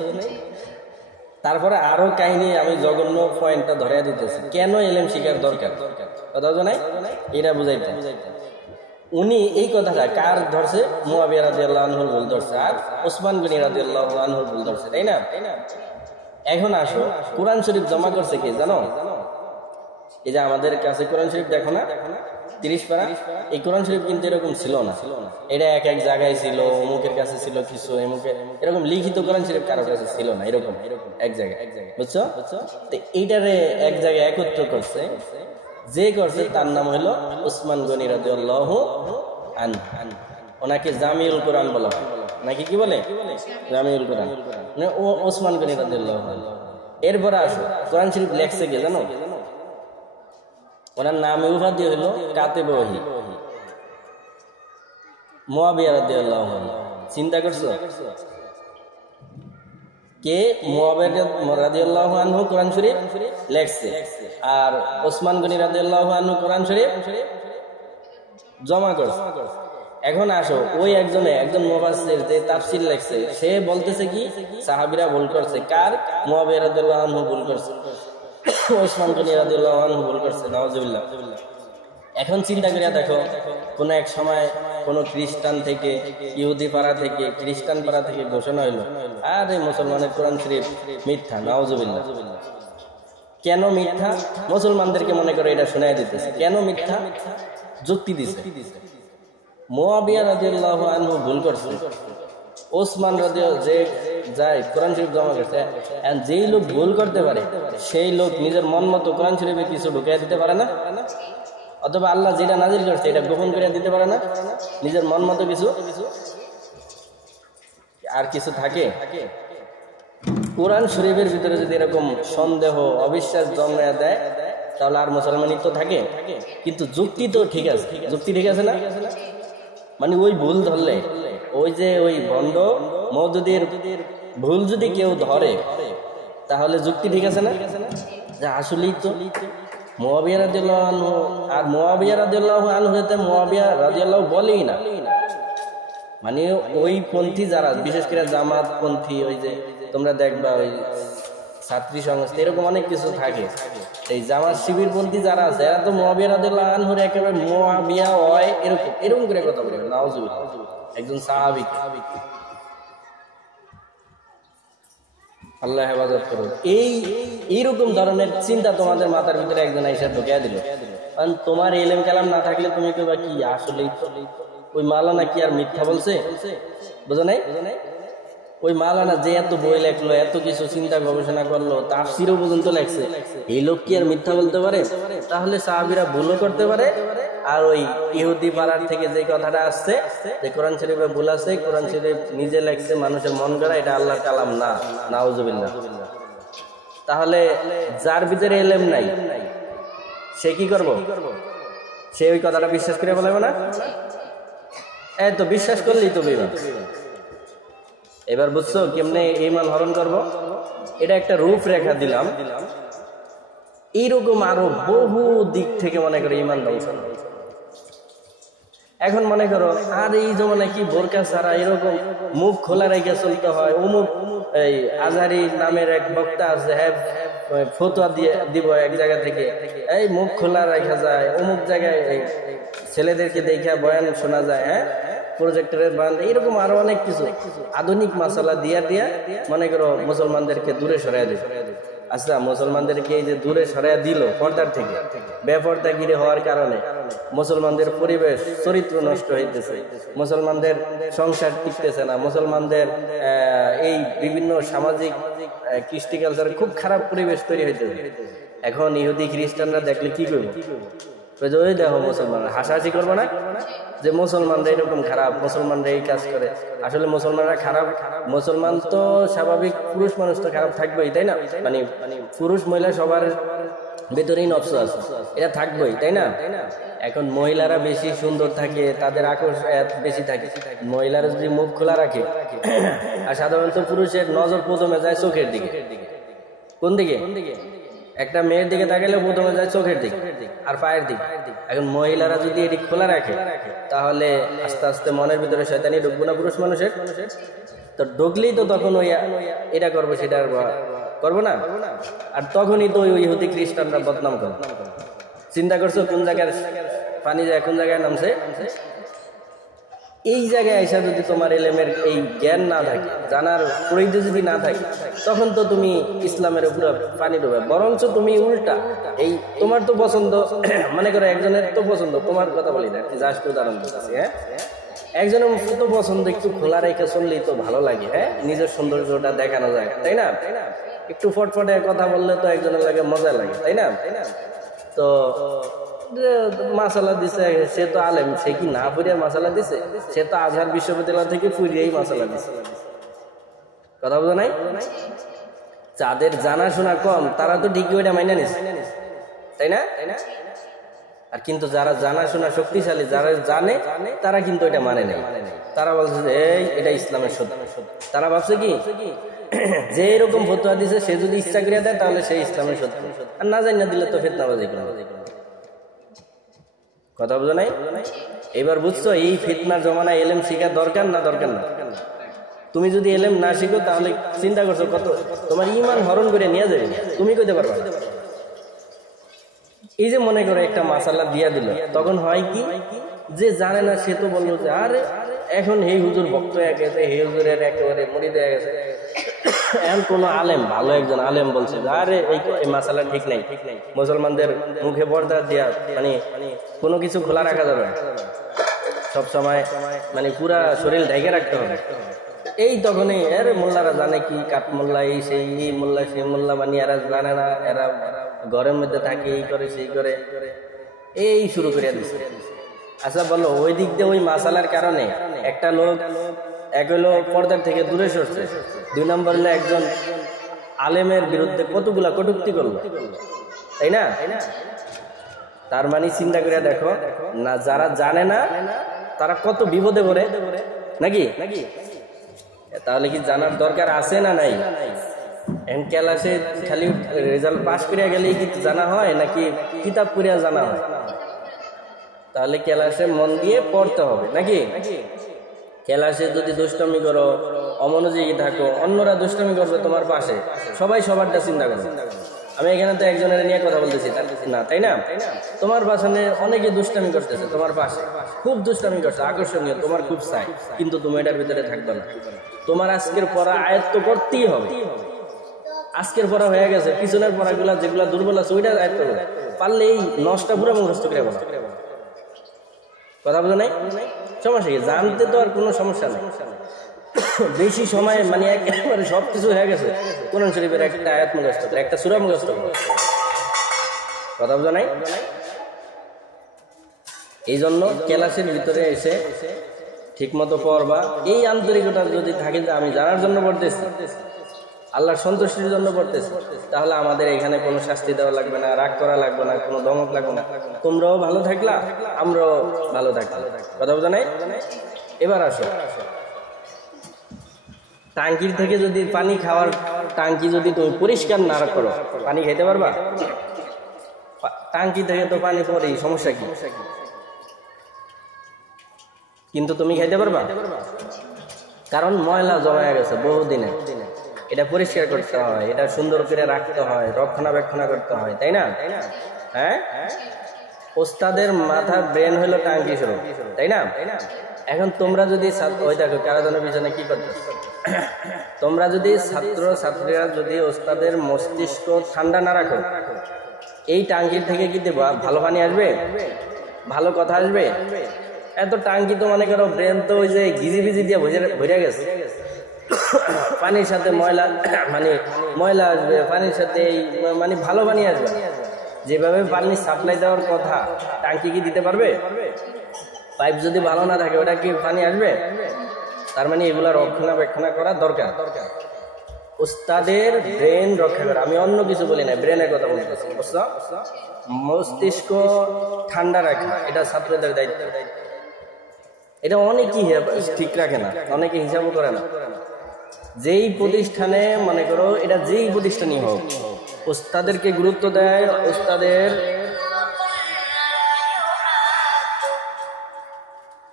তারপরে আরো কাহিনী আমি জঘন্য পয়েন্টটা ধরে দিতেছি, কেন এলেম শিখার দরকার, কথা বুঝো নাই? এটা বুঝাইতে উনি এই কথাটা কার ধরছে? মুয়াবিয়া রাদিয়াল্লাহু আনহুর ভুল ধরছে, আর ওসমান গনি রাদিয়াল্লাহু আনহুর ভুল ধরছে, তাই না? এখন আসো, কোরআন শরীফ জমা করছে কে জানো? এই যে আমাদের কাছে কোরআন শরীফ দেখো না, 30 পারা, এই কোরআন শরীফ কিন্তু এরকম ছিল না। এটা এক এক জায়গায় ছিল, অমুকের কাছে ছিল কিছু, এরকম লিখিত কোরআন শরীফ কারোর কাছে ছিল না, এরকম এক জায়গায়, বুঝছো? তো এইটারে এক জায়গায় একত্র করছে, যে করছে তার নাম হলো ওসমান গনি রাদিয়াল্লাহু আনহু। ওনাকে জামিউল কোরআন বলা হয়, নাকি কি বলে? জামিউল কোরআন, মানে ও ওসমান গনি রাদিয়াল্লাহু আনহু। এরপরে আসো, কোরআন শরীফ লেখছে কে জানো? ওনার নাম উপাধি হলো কাতিবে ওহী, মুয়াবিয়া রাদিয়াল্লাহু আনহু। চিন্তা করছো কে? মুয়াবিয়া রাদিয়াল্লাহু আনহু কোরআন শরীফ লেখছে, আর ওসমান গনি রাদিয়াল্লাহু আনহু কোরআন শরীফ জমা করছে। এখন আসো, ওই একজন মুফাসসির যে তাফসীর লেখছে, সে বলতেছে কি সাহাবীরা ভুল করছে। কার? মুয়াবিয়া রাদিয়াল্লাহু আনহু ভুল করছে, ওসমান গনি রাদিয়াল্লাহু আনহু ভুল করছে, নাউজুবিল্লাহ। এখন চিন্তা করিয়া দেখো, কোন এক সময় কোন খ্রিস্টান থেকে, ইহুদি পাড়া থেকে, খ্রিস্টান পাড়া থেকে ঘোষণা হইলো, আরে মুসলমানের কোরআন শরীফ মিথ্যা, নাউজুবিল্লাহ। কেন মিথ্যা? মুসলমানদেরকে মনে করে এটা শোনায় দিতেছে। কেন মিথ্যা? যুক্তি দিছে, মুয়াবিয়া রাদিয়াল্লাহু আনহু ভুল করছে, ওসমান রাদিয়াল্লাহু যে যায় কোরআন শরীফ জমা করছে, এন্ড যেই লোক ভুল করতে পারে সেই লোক নিজের মন মতো কোরআন শরীফে কিছু ঢুকাই দিতে পারে না, অথবা আল্লাহ যেটা নাজিল করছে এটা গোপন করে দিতে পারে না, নিজের মন মতো কিছু। আর কিছু থাকে? কোরআন শরীফের ভিতরে যদি এরকম সন্দেহ, অবিশ্বাস জন্মায় দেয়, তাহলে আর মুসলমানিত্ব থাকে? কিন্তু যুক্তি তো ঠিক আছে, যুক্তি ঠিক আছে না? মানে ওই ভুল ধরলে, ওই যে ওই ভণ্ড মওদুদির ভুল যদি কেউ ধরে, তাহলে যুক্তি ঠিক আছে না? যে আসলেই তো মুয়াবিয়া রাদিয়াল্লাহু আনহু, আর মুয়াবিয়া রাদিয়াল্লাহু আনহু হতে মুয়াবিয়া রাদিয়াল্লাহু বলেই না, মানে ওই পন্থী যারা, বিশেষ করে জামাত পন্থী, ওই যে তোমরা দেখবা ওই ছাত্রী সংস্থা, এরকম অনেক কিছু থাকে, এই জামাত শিবির পন্থী যারা আছে, এরা তো মুয়াবিয়া রাদিয়াল্লাহু আনহুর একেবারে মুয়াবিয়া হয় এরকম করে কথা বলে, নাউজুবিল্লাহ। একজন সাহাবী, আল্লাহ হেফাজত করুন। এইরকম ধরনের চিন্তা তোমাদের মাথার ভিতরে একজন আইসা ঢুকিয়ে দিল, কারণ তোমার ইলম কালাম না থাকলে তুমি কইবা কি আসলেই ওই মাওলানা কি আর মিথ্যা বলছে, বুঝো নাই? ওই মাওলানা যে এত বই লেখলো, এত কিছু চিন্তা গবেষণা করলো, তাফসীরও পর্যন্ত লেখছে, এই লোক কি আর মিথ্যা বলতে পারে? তাহলে সাহাবীরা ভুলও করতে পারে। আর ওই ইহুদি পাড়ার থেকে যে কথাটা আসছে যে কোরআন শরীফে ভুল আছে, কোরআন শরীফ নিজে লেখছে, মানুষের মন গড়া, এটা আল্লাহর কালাম না, নাউজুবিল্লাহ। তাহলে যার ভিতরে এলেম নাই সে কি করব? সে ওই কথাটা বিশ্বাস করে বলবে না? তো বিশ্বাস করলেই তো বিমান। এবার বুঝছো কেমনে ঈমান হরণ করব? এটা একটা রূপরেখা দিলাম। এইরকম আরো বহু দিক থেকে মনে করো ঈমান ধ্বংস। এখন মনে করো আর এই জমানায় কি বোরকা ছাড়া এরকম মুখ খোলা রেখে চলতে হয়। অমুক এই আজহারি নামের এক বক্তা আছে, হ্যাঁ ফতোয়া দিয়ে দিব এক জায়গা থেকে, এই মুখ খোলা রাখা যায়, অমুক জায়গায় ছেলেদেরকে দেখে বয়ান শোনা যায়, হ্যাঁ প্রজেক্টরের বান, এইরকম আরো অনেক কিছু আধুনিক মাসালা দিয়া মনে করো মুসলমানদেরকে দূরে সরাই দিল। আচ্ছা, মুসলমানদেরকে এই যে দূরে সরাই দিল পর্দার থেকে, বেপর্দাগিরি হওয়ার কারণে মুসলমানদের পরিবেশ চরিত্র নষ্ট হইতেছে, মুসলমানদের সংসার টিকতেছে না, মুসলমানদের এই বিভিন্ন সামাজিক কৃষ্টি কালচারের খুব খারাপ পরিবেশ তৈরি হইতেছে। এখন ইহুদি খ্রিস্টানরা দেখলে কি করবে? ওই দেখো মুসলমানরা, হাসাহাসি করবো না যে মুসলমানরা এরকম খারাপ, মুসলমানরা এই কাজ করে। আসলে মুসলমানরা খারাপ, মুসলমান তো স্বাভাবিক, পুরুষ মানুষ তো খারাপ থাকবেই, তাই না? মানে পুরুষ মহিলা সবার ভেতরেই নফস আছে, এটা থাকবেই, তাই না? এখন মহিলারা বেশি সুন্দর থাকে, তাদের আকর্ষণ বেশি থাকে। মহিলারা যদি মুখ খোলা রাখে, আর সাধারণত পুরুষের নজর প্রথমে যায় চোখের দিকে। কোন দিকে? একটা মেয়ের দিকে তাকালে প্রথমে যায় চোখের দিকে আর পায়ের দিকে। এখন মহিলারা যদি এটি খোলা রাখে তাহলে আস্তে আস্তে মনের ভিতরে শয়তানি ঢুকবো না পুরুষ মানুষের? তো ঢুকলেই তো তখন ওই এটা করবো সেটা করবো না, আর তখনই তো ওই ইহুদি খ্রিস্টানরা বদনাম করে। চিন্তা করছো কোন জায়গায় পানি যায়, কোন জায়গায় নামছে? এই জায়গায় এসে যদি তোমার এলেমের এই জ্ঞান না থাকে, জানার পরিধি যদি না থাকে, তখন তো তুমি ইসলামের উপরে পানি ডুবে। বরঞ্চ তুমি উল্টা, এই তোমার তো পছন্দ, মনে করো একজনের তো পছন্দ, তোমার কথা বলি না, জাস্ট উদাহরণ দিচ্ছি, হ্যাঁ একজনের তো পছন্দ একটু খোলা রেখে চললেই তো ভালো লাগে, হ্যাঁ নিজের সৌন্দর্যটা দেখানো যায়, তাই না? একটু ফটফটে কথা বললে তো একজনের লাগে মজা লাগে, তাই না? তো মাসালা দিছে, সে তো আলেম, সে কি না পড়িয়া মাসালা দিছে? সে তো আজহার বিশ্ববিদ্যালয় থেকে পড়িয়েই মাসালা দিছে। কথা বোঝা নাই? যাদের জানাশোনা কম তারা তো ঠিকই ওইটা মাইনা নিছে, তাই না? আর কিন্তু যারা জানাশোনা শক্তিশালী, যারা জানে, তারা কিন্তু এটা মানে নাই। তারা বলছে যে এটা ইসলামের সত্য। তারা ভাবছে কি যে এরকম ফতোয়া দিছে, সে যদি ইচ্ছা করিয়া দেয় তাহলে সে ইসলামের সত্য, আর না জানিয়ে দিলে তো ফিতনাবাজি করবে। কথা বুঝো নাই? এবার বুঝছো এই ফিতনার জমানায় এলেম শিখা দরকার না দরকার না? তুমি যদি এলেম না শিখো তাহলে চিন্তা করছো কত তোমার ঈমান হরণ করে নিয়ে যাবে, তুমি কইতে পারবা। এই যে মনে করো একটা মাসালা দিয়া দিল, তখন হয় কি যে জানে না সে তো বললো যে আরে এখন হে হুজুর ভক্ত হয়ে গেছে, হে হুজুরের একেবারে মুরিদ হয়ে গেছে। এখন কোন আলেম, ভালো একজন আলেম বলছে আরে এই মাসালা ঠিক নাই, মুসলমানদের মুখে পর্দা দিয়া মানে কোনো কিছু খোলা রাখা যাবে না, সব সময় মানে পুরা শরীর ঢেকে রাখতে হবে। এই তখনই আরে মোল্লারা জানে কি কাঠ মোল্লা, এই সেই মোল্লা সেই মোল্লা, মানে এরা জানে না, এরা ঘরের মধ্যে থাকে, এই করে সেই করে, এই শুরু করে দিচ্ছে। আচ্ছা বলো, ওই দিক দিয়ে ওই মাসালার কারণে একটা লোক এক হলো পর্দার থেকে দূরে সরছে, দুই নম্বর হলো একজন আলেমের বিরুদ্ধে কতগুলা কটূক্তি করলো, তাই না? তার মানে চিন্তা করে দেখো না, যারা জানে না তারা কত বিপদে পড়ে, নাকি? তাহলে কি জানার দরকার আছে না নাই? এখন ক্লাসে খালি রেজাল্ট পাস করিয়া গেলেই কি জানা হয়, নাকি কিতাব পড়িয়া জানা হয়? তাহলে ক্লাসে মন দিয়ে পড়তে হবে, নাকি? ক্লাসে যদি দুষ্টামি করো, অমনোযোগী থাকো, অন্যরা দুষ্টামি করবে তোমার পাশে, সবাই সবারটা চিন্তা করো। আমি এখানে তো একজনের নিয়ে কথা বলতেছি না, তাই না? তোমার পাশে অনেকে দুষ্টামি করতেছে, তোমার পাশে খুব দুষ্টামি করছে, আকর্ষণীয়, তোমার খুব চাই, কিন্তু তুমি এটার ভিতরে থাকবে না। তোমার আজকের পড়া আয়ত্ত করতেই হবে। আজকের পড়া হয়ে গেছে, পিছনের পড়াগুলা যেগুলা দুর্বল আছে ওইটা আয়ত্ত করবে, পারলে এই নষ্টা পুরো মুখস্থ করে বলো। কথা বলো নাই? সমস্যা কি? জানতে তো আর কোনো সমস্যা নেই। বেশি সময় মানে একেবারে সবকিছু হয়ে গেছে, কোরআন শরীফের একটা আয়াত মুখস্থ করে, একটা সূরা মুখস্থ করে, কথা বোঝা নাই? এই জন্য ক্লাসের ভিতরে এসে ঠিক মতো পড়বা। এই আন্তরিকতা যদি থাকে যে আমি জানার জন্য পড়তেছি, আল্লাহর সন্তুষ্টির জন্য পড়তেছি, তাহলে আমাদের এখানে কোনো শাস্তি দেওয়া লাগবে না, রাগ করা লাগবে না, কোনো ধমক লাগবে না। তোমরাও ভালো থাকলা, আমরাও ভালো থাকলাম, কথা বোঝা নাই? এবার আসো, টাঙ্কির থেকে যদি পানি খাওয়ার টাঙ্কি যদি তুমি পরিষ্কার না করো, পানি খেতে পারবা? টাঙ্কি থেকে তো পানি পড়েই, সমস্যা কি? কিন্তু তুমি খাইতে পারবা? কারণ ময়লা জমা গেছে বহুদিনে, এটা পরিষ্কার করতে হয়, এটা সুন্দর করে রাখতে হয়, রক্ষণাবেক্ষণ করতে হয়, তাই না? হ্যাঁ, ওস্তাদের মাথার ব্রেন হলো টাঙ্কি শুরু, তাই না? এখন তোমরা যদি ওই দেখো কারাদানের পিছনে কি করতে, তোমরা যদি ছাত্র ছাত্রীরা যদি ওস্তাদের মস্তিষ্ক ঠান্ডা না রাখো, এই টাঙ্কির থেকে কি দেবো ভালো পানি আসবে, ভালো কথা আসবে? এত টাঙ্কি তো মনে করো ব্রেন তো ওই যে ঘিজি ভিজি দিয়ে ভরে গেছে, পানির সাথে ময়লা, মানে ময়লা আসবে, পানির সাথে মানে ভালো পানি আসবে। যেভাবে পানি সাপ্লাই দেওয়ার কথা, টাঙ্কি কি দিতে পারবে? পাইপ যদি ভালো না থাকে ওটা কি পানি আসবে? তার মানে এগুলা রক্ষণাবেক্ষণ করা দরকার। ওস্তাদের ব্রেন রক্ষা করা, আমি অন্য কিছু বলি না, ব্রেনের কথা বলতেছি। মস্তিষ্ক ঠান্ডা রাখা এটা ছাত্রদের দায়িত্ব। এটা অনেকেই ঠিক রাখে না, অনেকে হিসাবও করে না। যেই প্রতিষ্ঠানে মনে করো, এটা যেই প্রতিষ্ঠানই হোক, ওস্তাদেরকে গুরুত্ব দেয়, ওস্তাদের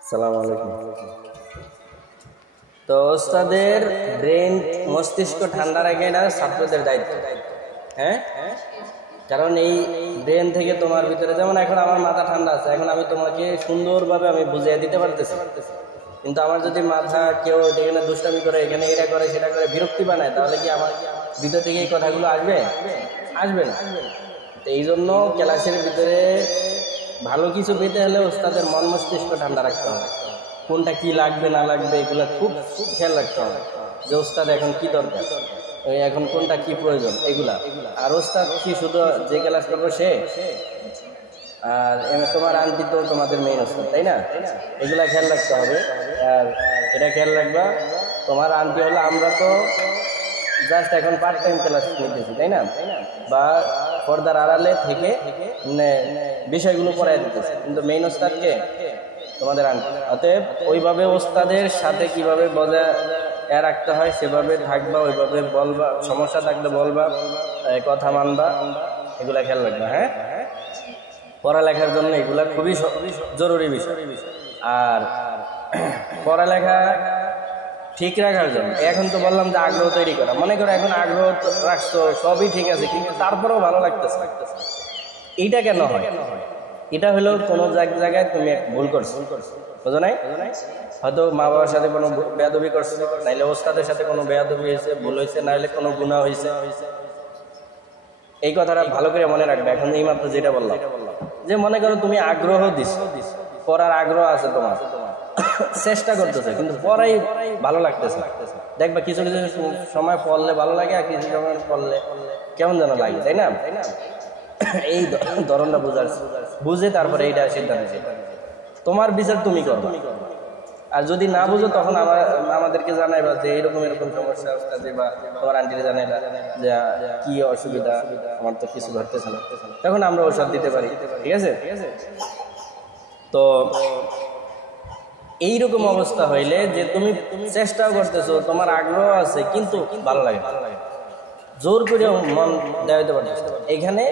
সালামু আলাইকুম, তো ওস্তাদের ব্রেন মস্তিষ্ক ঠান্ডা রাখে এটা ছাত্রদের দায়িত্ব। হ্যাঁ, কারণ এই ব্রেন থেকে তোমার ভিতরে, যেমন এখন আমার মাথা ঠান্ডা আছে, এখন আমি তোমাকে সুন্দরভাবে আমি বুঝিয়ে দিতে পারতেছি, কিন্তু আমার যদি মাথা কেউ এখানে দুষ্টামি করে, এখানে এটা করে সেটা করে বিরক্তি বানায়, তাহলে কি আমার ভিতর থেকে এই কথাগুলো আসবে? আসবে না। তো এই জন্য ক্লাসের ভিতরে ভালো কিছু পেতে হলে ওস্তাদের মন মস্তিষ্ক ঠান্ডা রাখতে হবে, কোনটা কি লাগবে না লাগবে এগুলো খুব খেয়াল রাখতে হবে, যে ওস্তাদ এখন কি দরকার, এখন কোনটা কি প্রয়োজন এগুলা। আর ওস্তাদ কি শুধু যে ক্লাস করবো সে, আর তোমার আন্টি তো তোমাদের মেইন ওস্তাদ, তাই না? এগুলা খেয়াল রাখতে হবে। আর এটা খেয়াল রাখবা, তোমার আন্টি হলো, আমরা তো জাস্ট এখন পার্ট টাইম ক্লাস নিতেছি, তাই না? বা পর্দার আড়ালে থেকে বিষয়গুলো পড়াই দিতেছি, কিন্তু মেইন ওস্তাদকে তোমাদের আন্টি। অতএব ওইভাবে ওস্তাদের সাথে কিভাবে বজায় রাখতে হয় সেভাবে থাকবা, ওইভাবে বলবা, সমস্যা থাকলে বলবা, কথা মানবা, এগুলা খেয়াল রাখবা। হ্যাঁ, পড়ালেখার জন্য এগুলা খুবই জরুরি বিষয়। আর পড়ালেখা ঠিক রাখার জন্য এখন তো বললাম যে আগ্রহ তৈরি করা, মনে করো এখন আগ্রহ রাখছো, সবই ঠিক আছে, কিন্তু তারপরেও ভালো লাগতেছে, এইটা কেন হয়? এটা হলো কোনো জায়গায় তুমি ভুল করছো, বুঝো নাই? হয়তো মা বাবার সাথে কোনো বেয়াদবি করছো, নাইলে ওস্তাদের সাথে কোনো বেয়াদবি হয়েছে, ভুল হয়েছে, নাইলে কোনো গুনাহ হয়েছে। এই কথাটা ভালো করে মনে রাখবে। এখন এই মাত্র যেটা বললাম, যে মনে করো তুমি আগ্রহ দিছো, পড়ার আগ্রহ আছে তোমার, চেষ্টা করতেছে, কিন্তু পড়াই ভালো লাগতেছে, দেখবা কিছু কিছু সময় পড়লে ভালো লাগে, আর কিছু সময় পড়লে কেমন যেন লাগে, তাই না? এই ধরনটা বুঝে তারপরে এইটা সিদ্ধান্ত, তোমার বিচার তুমি করো। আর যদি না বুঝো তখন আমাদেরকে জানাইবা যে এরকম এরকম সমস্যা, বা তোমার আন্টিরে জানাইবা যে কি অসুবিধা, আমার তো কিছু ধরতেছে না, তখন আমরা ওষুধ দিতে পারি, ঠিক আছে? তো এইরকম অবস্থা হইলে যে তুমি চেষ্টাও করতেছো, তোমার আগ্রহ আছে, কিন্তু ভালো লাগে, জোর করে মন দেওয়াইতে পারতেছো, এখানে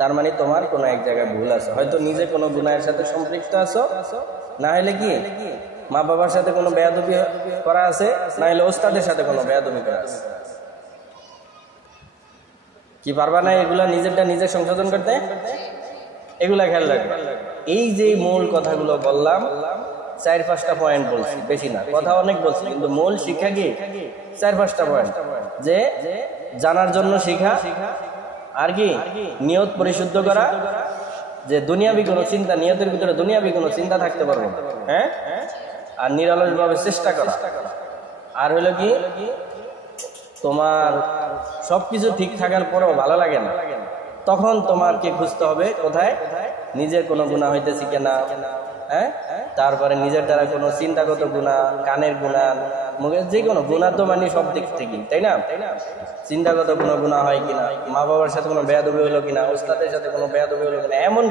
তার মানে তোমার কোনো এক জায়গায় ভুল আছে, হয়তো নিজে কোনো গুনাহের সাথে সম্পৃক্ত আছো, না হলে কি মা বাবার সাথে কোনো বেয়াদবি করা আছে, না হলে ওস্তাদের সাথে কোনো বেয়াদবি করা আছে। কি পারবা না এগুলা নিজেরটা নিজে সংশোধন করতে? এগুলা খেয়াল রাখবে। এই যে মূল কথাগুলো বললাম, 4-5টা পয়েন্ট বলছি, বেশি না, কথা অনেক বলছি, কিন্তু মূল শিক্ষা কি 4-5টা পয়েন্ট, যে জানার জন্য শিখা, আর কি নিয়ত পরিশুদ্ধ করা, যে দুনিয়াবি কোনো চিন্তা, নিয়তের ভিতরে দুনিয়াবি কোনো চিন্তা থাকতে পারবো না, হ্যাঁ, আর নিরলসভাবে চেষ্টা করা, আর হলো কি তোমার সবকিছু ঠিক থাকার পরেও ভালো লাগে না, তখন তোমাকে খুঁজতে হবে কোথায় নিজের কোনো গুনাহ হইতেছে কিনা, হ্যাঁ, তারপরে নিজের দ্বারা কোনো চিন্তাগত গুনাহ, কানের গুনাহ, মুখের যে কোনো গুনাহ তো মানে সব দিক থেকে, তাই না? চিন্তাগত কোনো গুনাহ হয় কিনা, মা বাবার সাথে কোনো বেয়াদবি হলো কিনা, ওস্তাদের সাথে কোনো বেয়াদবি হলো কিনা, এমন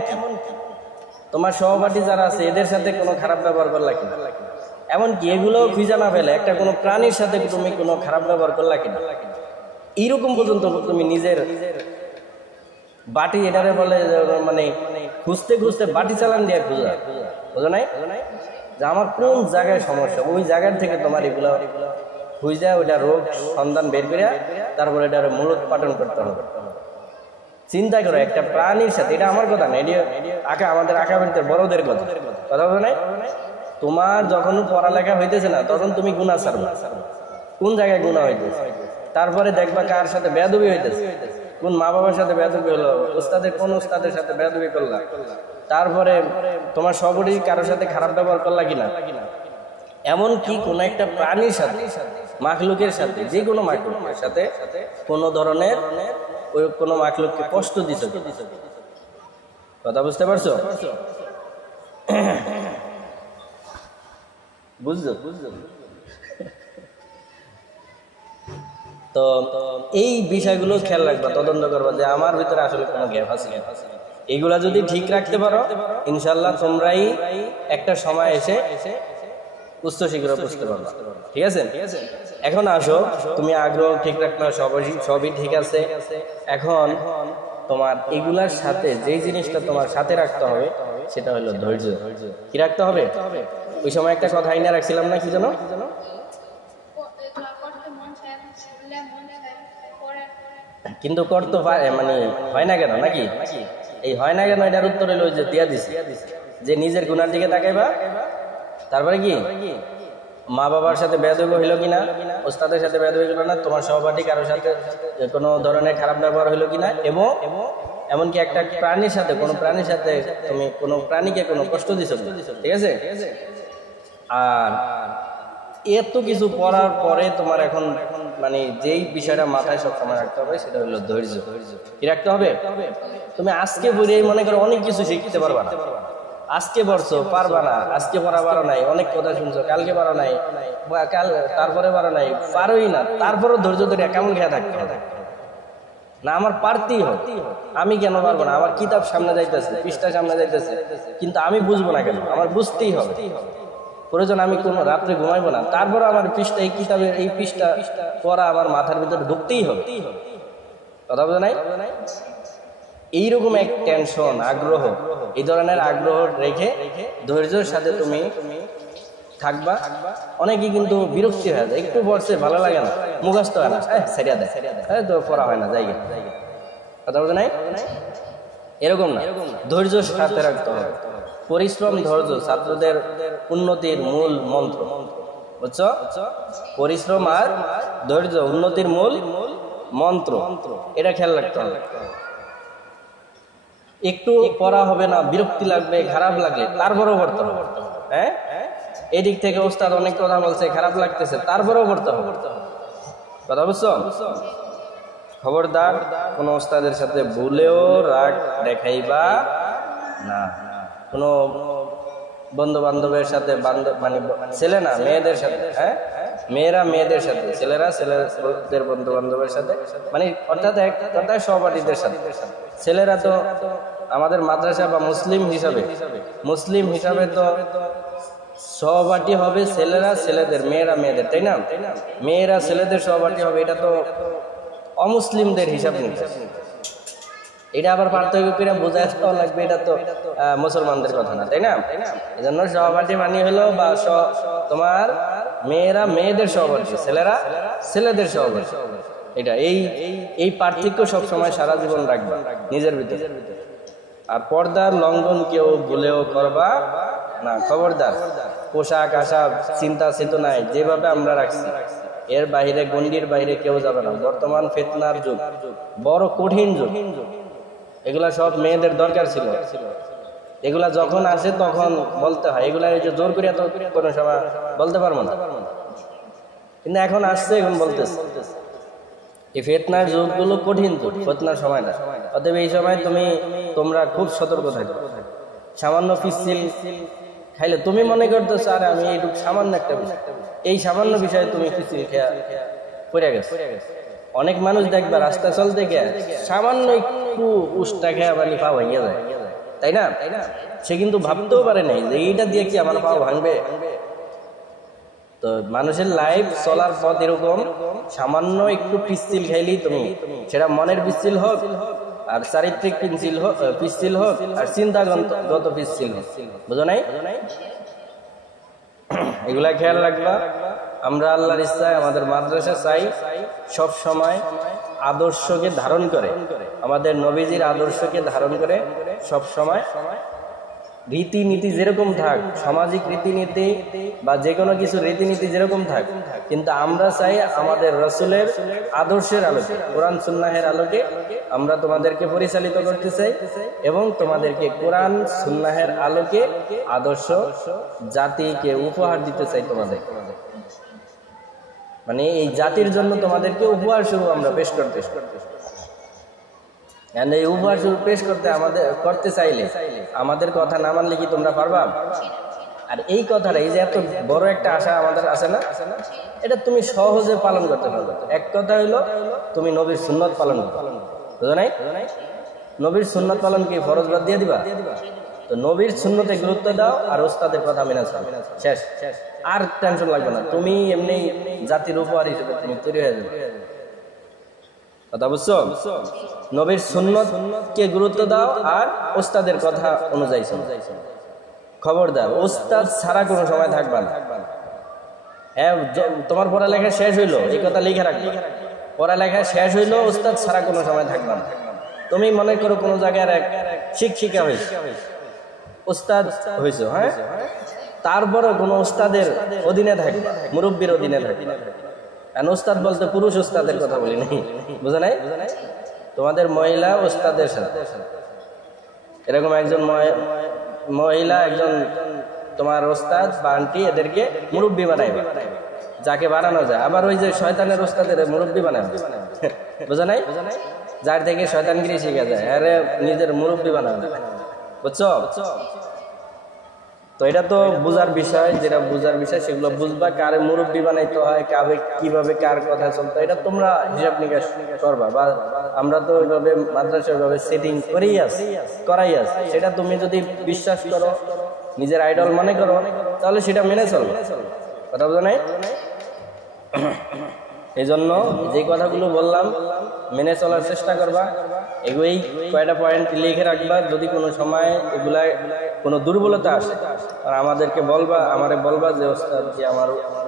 তোমার সহপাঠী যারা আছে এদের সাথে কোনো খারাপ ব্যবহার করলা কিনা, এমনকি এগুলোও খুঁজে না ফেলে একটা কোনো প্রাণীর সাথে তুমি কোনো খারাপ ব্যবহার করলা কিনা, এইরকম পর্যন্ত তুমি নিজের বাটি, এটারে বলে মানে খুঁজতে খুঁজতে বাটি চালান দিয়ে খুঁজা, বুঝো নাই যে আমার কোন জায়গায় সমস্যা, ওই জায়গার থেকে তোমার এগুলো খুঁজা ওইটা রোগ সন্ধান বের করে তারপরে এটার মূলোৎপাটন করতে হবে। চিন্তা করো একটা প্রাণীর সাথে, এটা আমার কথা না, এটা আমাদের আঁকাবাড়িতে বড়দের কথা, কথা বলো নাই? তোমার যখন পড়ালেখা হইতেছে না তখন তুমি গুনাহ ছাড়বা, কোন জায়গায় গুনাহ হইতেছে, তারপরে দেখবা কার সাথে বেয়াদবি হইতেছে, কোন মা বাবার সাথে বেয়াদবি হলো, কোন উস্তাদের সাথে বেয়াদবি করলা, তারপরে তোমার সবরই কারোর সাথে খারাপ ব্যবহার করলা কিনা, এমন কি কোন একটা প্রাণীর সাথে, মাখলুকের সাথে, যে কোনো মাখলুকের সাথে কোন ধরনের ওই কোনো মাখলুককে কষ্ট দিছো, কথা বুঝতে পারছো? বুঝছো? তো এই বিষয়গুলো খেয়াল রাখবা, তদন্ত করবা যে আমার ভিতরে আসলে কোনো গ্যাপ আছে। এইগুলা যদি ঠিক রাখতে পারো ইনশাল্লাহ তোমরাই একটা সময় এসে উচ্চ শিক্ষা বুঝতে পারবা, ঠিক আছে? এখন আসো, তুমি আগ্রহ ঠিক রাখতে সবই ঠিক আছে। এখন তোমার এগুলার সাথে যেই জিনিসটা তোমার সাথে রাখতে হবে সেটা হলো ধৈর্য। কি রাখতে হবে? ওই সময় একটা কথা আইনা রাখছিলাম না, কি জানো? কিন্তু করতে মানে হয় না কেন, নাকি এই হয় না কেন এটার উত্তর হলো যে দিয়া দিছি যে নিজের গুনার দিকে তাকাইবা, তারপরে কি মা বাবার সাথে বেয়াদবি হইলো কিনা, ওস্তাদের সাথে বেয়াদবি হইলো না, তোমার সহপাঠী কারোর সাথে কোনো ধরনের খারাপ ব্যবহার হইলো কিনা, এবং এমনকি একটা প্রাণীর সাথে, কোনো প্রাণীর সাথে তুমি কোনো প্রাণীকে কোনো কষ্ট দিছো, ঠিক আছে? আর এত কিছু পড়ার পরে তোমার এখন মানে যেই বিষয়টা মাথায় সবসময় রাখতে হবে সেটা হলো ধৈর্য। কি রাখতে হবে? তুমি আজকে বলে মনে করো অনেক কিছু শিখতে পারবা না, আজকে পড়ছো পারবা না, আজকে পড়া পারো নাই, অনেক কথা শুনছো, কালকে পারো নাই, তারপরে পারো নাই, পারোই না, তারপরও ধৈর্য ধরে কেমন খেয়ে থাকতে হবে না, আমার পারতেই হবে, আমি কেন পারবো না, আমার কিতাব সামনে যাইতেছে, পৃষ্ঠা সামনে যাইতেছে, কিন্তু আমি বুঝবো না কেন, আমার বুঝতেই হবে, প্রয়োজন আমি কোনো রাত্রে ঘুমাইবো না, তারপরে আমার পৃষ্ঠা, এই কিতাবের এই পৃষ্ঠা পড়া আমার মাথার ভিতরে ঢুকতেই হবে, কথা বোঝা নাই? এইরকম এক টেনশন, আগ্রহ, এই ধরনের আগ্রহ রেখে ধৈর্যের সাথে তুমি থাকবা। অনেকে কিন্তু বিরক্তি হয়ে যায়, একটু পড়ছে ভালো লাগে না, মুখস্থ হয় না, সেরিয়া দেয়, তো পড়া হয় না, জায়গা, কথা বোঝা নাই? এরকম না, ধৈর্য সাথে রাখতে হবে। পরিশ্রম, ধৈর্য ছাত্রদের উন্নতির মূল মন্ত্র, বুঝছো? পরিশ্রম আর ধৈর্য উন্নতির মূল মন্ত্র, এটা খেয়াল রাখতে হবে। একটু পড়া হবে না, বিরক্তি লাগবে, খারাপ লাগে, তারপরেও পড়তে হবে, হ্যাঁ? এদিক থেকে ওস্তাদ অনেক কথা বলছে, খারাপ লাগতেছে, তারপরেও পড়তে হবে, কথা বুঝছো? খবরদার কোন ওস্তাদের সাথে ভুলেও রাগ দেখাইবা না, কোনো বন্ধু বান্ধবের সাথে, মানে ছেলে না মেয়েদের সাথে, হ্যাঁ, মেয়েরা মেয়েদের সাথে, ছেলেরা ছেলেদের বন্ধু বান্ধবের সাথে, মানে অর্থাৎ এক কথায় সহপাঠীদের সাথে। ছেলেরা তো আমাদের মাদ্রাসা বা মুসলিম হিসাবে তো সহপাঠী হবে ছেলেরা ছেলেদের, মেয়েরা মেয়েদের, তাই না? মেয়েরা ছেলেদের সহপাঠী হবে, এটা তো অমুসলিমদের হিসাব নিতে, এটা আবার পার্থক্য করে বোঝাতেও লাগবে, এটা তো মুসলমানদের কথা না, তাই না? এই জন্য সহপাঠী মানি হলো বা তোমার মেয়েরা মেয়েদের সহপাঠী, ছেলেরা ছেলেদের সহপাঠী, এটা এই পার্থক্য সবসময় সারা জীবন রাখবা নিজের ভিতরে। আর পর্দার লঙ্ঘন কেউ ভুলেও করবা না, খবরদার। পোশাক আশাক চিন্তা চেতনায় যেভাবে আমরা রাখছি এর বাইরে, গণ্ডির বাইরে কেউ যাবে না। বর্তমান ফিতনার যুগ, বড় কঠিন যুগ, এগুলা সব মেয়েদের দরকার ছিল। এগুলা যখন আসে তখন বলতে হয়, এগুলা এই যে জোর করিয়া তো কোনো সময় বলতে পারবো না, কিন্তু এখন আসছে, এখন বলতেছে এই ফিতনার যুগগুলো কঠিন যুগ, ফিতনার সময় না। অতএব এই সময় তোমরা খুব সতর্ক থাকো। সামান্য পিচ্ছিল খাইলে তুমি মনে করতেছো আরে আমি এইটুকু সামান্য একটা বিষয়, এই সামান্য বিষয়ে তুমি পিচ্ছিল খেয়া পড়ে গেছো। অনেক মানুষ দেখবা রাস্তা চলতে গিয়ে সামান্য একটু উষ্টা খেয়া পানি পা ভেঙে যায়, তাই না? সে কিন্তু ভাবতেও পারে নাই যে এইটা দিয়ে কি আমার পা ভাঙবে। তো মানুষের লাইফ চলার পথ এরকম, সামান্য একটু পিচ্ছিল খাইলেই তুমি, সেটা মনের পিচ্ছিল হোক আর চারিত্রিক পিচ্ছিল হোক আর চিন্তাগত পিচ্ছিল হোক, বুঝো নাই? এগুলা খেয়াল রাখবা। আমরা আল্লাহর ইচ্ছায় আমাদের মাদ্রাসা চাই সব সময় আদর্শকে ধারণ করে, আমাদের নবীজির আদর্শকে ধারণ করে সব সময় রীতিনীতি যেরকম থাক, সামাজিক রীতিনীতি বা যে কোনো কিছু রীতিনীতি যেরকম থাক, কিন্তু আমরা চাই আমাদের রাসূলের আদর্শের আলোকে, কোরআন সুন্নাহের আলোকে আমরা তোমাদেরকে পরিচালিত করতে চাই এবং তোমাদেরকে কোরআন সুন্নাহের আলোকে আদর্শ জাতিকে উপহার দিতে চাই। তোমাদের মানে এই জাতির জন্য তোমাদেরকে উপহার স্বরূপ আমরা পেশ করতে, এই উপহার স্বরূপ পেশ করতে চাইলে আমাদের কথা না মানলে কি তোমরা পারবা? আর এই কথাটা, এই যে এত বড় একটা আশা আমাদের আছে না, এটা তুমি সহজে পালন করতে পারবে। এক কথা হইলো তুমি নবীর সুন্নত পালন করো, বুঝো নাই? নবীর সুন্নত পালন কি ফরজ বাদ দিয়ে দিবা? তো নবীর সুন্নতে গুরুত্ব দাও আর ওস্তাদের কথা মেনে চলো, শেষ। আর টেনশন লাগবে না, তুমি এমনি জাতির উপহার হিসেবে তুমি তৈরি হয়ে যাবে। কথা বুঝছো? নবীর সুন্নতকে গুরুত্ব দাও আর ওস্তাদের কথা অনুযায়ী চলো। খবরদার ওস্তাদ ছাড়া কোনো সময় থাকবা না। তোমার পড়ালেখা শেষ হইলো, এই কথা লিখে রাখবে, পড়ালেখা শেষ হইলো, ওস্তাদ ছাড়া কোনো সময় থাকবা না। তুমি মনে করো কোনো জায়গার এক শিক্ষিকা হয়েছে, ওস্তাদ হয়েছে, হ্যাঁ, তারপরও কোনো ওস্তাদের অধীনে থাকবে, মুরব্বীর অধীনে থাকবে। ওস্তাদ বলতে পুরুষ ওস্তাদের কথা বলি নাই, বুঝো নাই? তোমাদের মহিলা ওস্তাদের সাথে এরকম একজন মহিলা, একজন তোমার ওস্তাদ বা আন্টি, এদেরকে মুরব্বী বানাইবে, যাকে বানানো যায়। আবার ওই যে শয়তানের ওস্তাদের মুরব্বী বানাবে, বুঝো নাই? যার থেকে শয়তানগিরি শিখা যায়, আরে নিজের মুরব্বী বানাবে, বুঝছো? তো এটা তো বুঝার বিষয়, যেটা বুঝার বিষয় সেগুলো বুঝবা। কারে মুরব্বী বানাইতে হয়, কাবে কিভাবে কার কথা চলতে, এটা তোমরা হিসাব নিকাশ করবা। বা আমরা তো ওইভাবে মাদ্রাসা ওইভাবে সেটিং করাই আছি, সেটা তুমি যদি বিশ্বাস করো, নিজের আইডল মনে করো, তাহলে সেটা মেনে চলবে। কথা বুঝো নাই? এই জন্য যে কথাগুলো বললাম মেনে চলার চেষ্টা করবা। এগুলোই কয়টা পয়েন্ট লিখে রাখবা। যদি কোনো সময় এগুলা কোনো দুর্বলতা আসে আর আমাদেরকে বলবা, আমারে বলবা যে ওস্তাদ যে আমার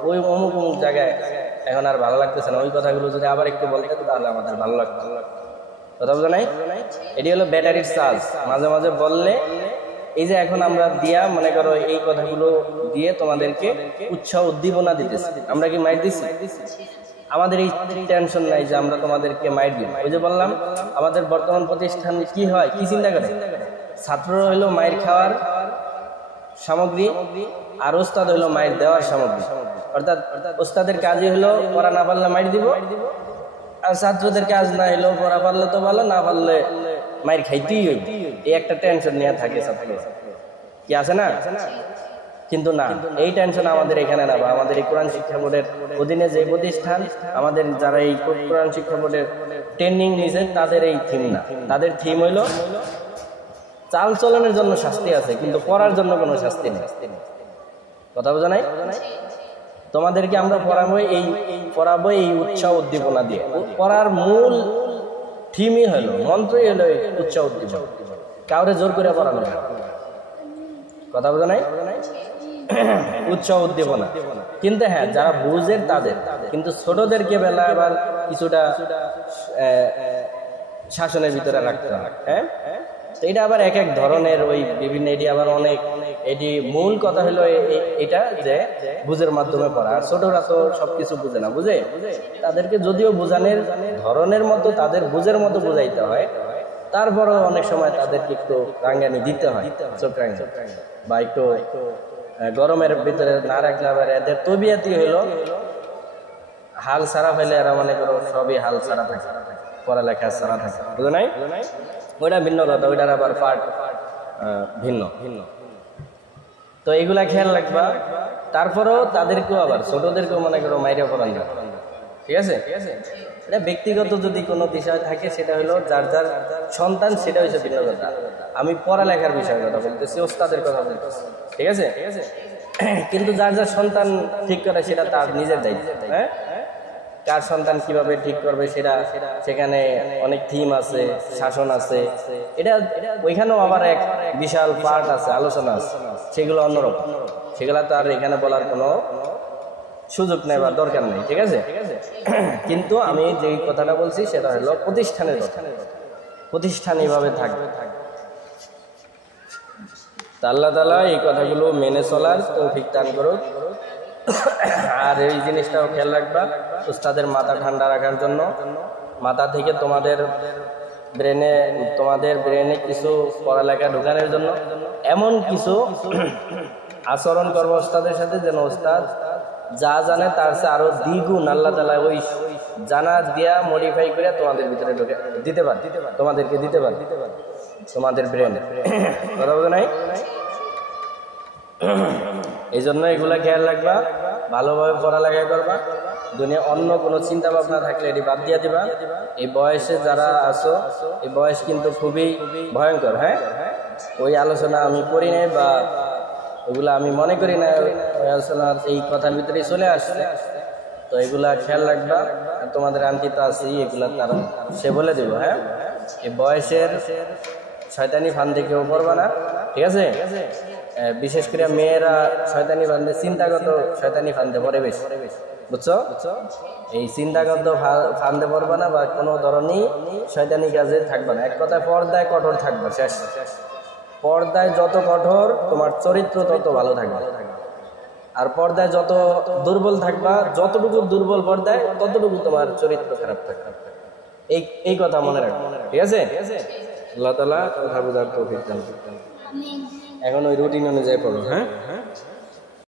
ওই অমুক জায়গায় এখন আর ভালো লাগতেছে না, ওই কথাগুলো যদি আবার একটু বলতে তাহলে আমাদের ভালো লাগতো। কথা বুঝো নাই? এটি হলো ব্যাটারির চার্জ। মাঝে মাঝে বললে, এই যে এখন আমরা দিয়া মনে করো এই কথাগুলো দিয়ে তোমাদেরকে উৎসাহ উদ্দীপনা দিতেছি। আমরা কি মাইর দিচ্ছি? আমাদের এই টেনশন নাই যে আমরা তোমাদেরকে মাইর দিব। ওই যে বললাম, আমাদের বর্তমান প্রতিষ্ঠান কি হয়, কি চিন্তা করে, ছাত্ররা হইলো মাইর খাওয়ার সামগ্রী আর ওস্তাদ হইলো মাইর দেওয়ার সামগ্রী। অর্থাৎ ওস্তাদের কাজই হলো পড়া না পারলে মাইর দিব, আর ছাত্রদের কাজ না হইলো পড়া পারলে তো ভালো, না পারলে মাইর খাইতেই হইবে। এই একটা টেনশন নিয়ে থাকে ছাত্র, কি আছে না? কিন্তু না, এই টেনশন আমাদের এখানে না। বা আমাদের এই কোরআন শিক্ষা বোর্ডের অধীনে যে প্রতিষ্ঠান, আমাদের যারা এই কোরআন শিক্ষা বোর্ডের ট্রেনিং নিয়েছে, তাদের এই থিম না। তাদের থিম হইল চাল চলনের জন্য শাস্তি আছে, কিন্তু পড়ার জন্য কোনো শাস্তি নেই। কথা বোঝা নাই? তোমাদেরকে আমরা পড়াবো এই উৎসাহ উদ্দীপনা দিয়ে। পড়ার মূল থিমই হলো, মন্ত্রই হলো উৎসাহ উদ্দীপনা, কাউরে জোর করে পড়ানো না। কথা বোঝা নাই? উৎসাহ উদ্দীপনা। কিন্তু হ্যাঁ, যারা বুঝের তাদের, কিন্তু ছোটদেরকে বেলা আবার কিছুটা শাসনের ভিতরে রাখতে হয়। হ্যাঁ, তো এটা আবার এক এক ধরনের ওই বিভিন্ন, এটি আবার অনেক, এটি মূল কথা হলো এটা যে বুঝের মাধ্যমে পড়া। আর ছোটরা তো সবকিছু বুঝে না, বুঝে তাদেরকে যদিও বোঝানোর ধরনের মতো তাদের বুঝের মতো বোঝাইতে হয়, তারপরও অনেক সময় তাদেরকে একটু রাঙ্গানি দিতে হয়, চোখ রাঙ্গি বা একটু গরমের ভিতরে না রাখলে আবার এদের তবিয়াতি হইলো হাল ছাড়া ফেলে এরা মনে করো সবই হাল ছাড়া থাকে, পড়ালেখা ছাড়া থাকে, বুঝো নাই? ওইটা ভিন্ন কথা, ওইটার আবার পার্ট ভিন্ন। তো এগুলা খেয়াল রাখবা। তারপরেও তাদেরকেও আবার ছোটদেরকেও মনে করো মাইরে পড়ান না, ঠিক আছে? এটা ব্যক্তিগত যদি কোনো বিষয় থাকে সেটা হলো যার যার সন্তান, সেটা হচ্ছে ভিন্ন কথা। আমি পড়ালেখার বিষয়ের কথা বলতেছি, ওস্তাদের কথা বলতেছি, ঠিক আছে? কিন্তু যার যার সন্তান ঠিক করে সেটা তার নিজের দায়িত্ব। হ্যাঁ, কার সন্তান কিভাবে ঠিক করবে সেটা, সেখানে অনেক থিম আছে, শাসন আছে, এটা ওইখানেও আবার এক বিশাল পার্ট আছে, আলোচনা আছে, সেগুলো অন্যরকম, সেগুলো তো আর এখানে বলার কোনো সুযোগ নেই বা দরকার নেই, ঠিক আছে? কিন্তু আমি যে কথাটা বলছি সেটা হলো প্রতিষ্ঠানের কথা। প্রতিষ্ঠান এইভাবে থাকবে। আল্লাহ তাআলা এই কথাগুলো মেনে চলার তৌফিক দান করুক। আর এই জিনিসটাও খেয়াল রাখবা, উস্তাদের মাথা ঠান্ডা রাখার জন্য, মাথা থেকে তোমাদের ব্রেনে কিছু পড়ালেখা ঢোকানোর জন্য এমন কিছু আচরণ করবো ওস্তাদের সাথে যেন ওস্তাদ যা জানে তার চেয়ে আরো দ্বিগুণ আল্লাহ তাআলা ওই জানা দিয়া মডিফাই করে তোমাদের ভিতরে ঢুকে দিতে পারে, তোমাদেরকে দিতে পারে, তোমাদের ব্রেনে। কথা বলতে নাই? এই জন্য এগুলা খেয়াল রাখবা, ভালোভাবে পড়ালেখা করবা। দুনিয়া অন্য কোনো চিন্তা ভাবনা থাকলে এটি বাদ দিয়ে দিবা। এই বয়সে যারা আছো, এই বয়স কিন্তু খুবই ভয়ঙ্কর। হ্যাঁ, ওই আলোচনা আমি করি নাই বা ওইগুলা আমি মনে করি না, ওই আলোচনার এই কথার ভিতরে চলে আসছে। তো এগুলা খেয়াল রাখবা। আর তোমাদের আন্টি তো আছে, এগুলা তারা সে বলে দিব। হ্যাঁ, এই বয়সের শয়তানি ফান্দে কেউ পড়বা না, ঠিক আছে? বিশেষ করে মেয়েরা শয়তানি ফান্দে, চিন্তাগত শয়তানি ফান্দে পড়ে বেশি, বুঝছো? এই চিন্তাগত ফান্দে পড়বা না বা কোনো ধরনের শয়তানি কাজে থাকবা না। এক কথায় পর্দায় কঠোর থাকবা, শেষ। পর্দায় যত কঠোর তোমার চরিত্র তত ভালো থাকবে। আর পর্দায় যত দুর্বল থাকবা, যতটুকু দুর্বল পর্দায় ততটুকু তোমার চরিত্র খারাপ থাকবে। এই কথা মনে রাখবে, ঠিক আছে? আল্লাহ তাআলা কথা বুঝার তৌফিক দান করুন। এখন ওই রুটিন অনুযায়ী পড়ো। হ্যাঁ।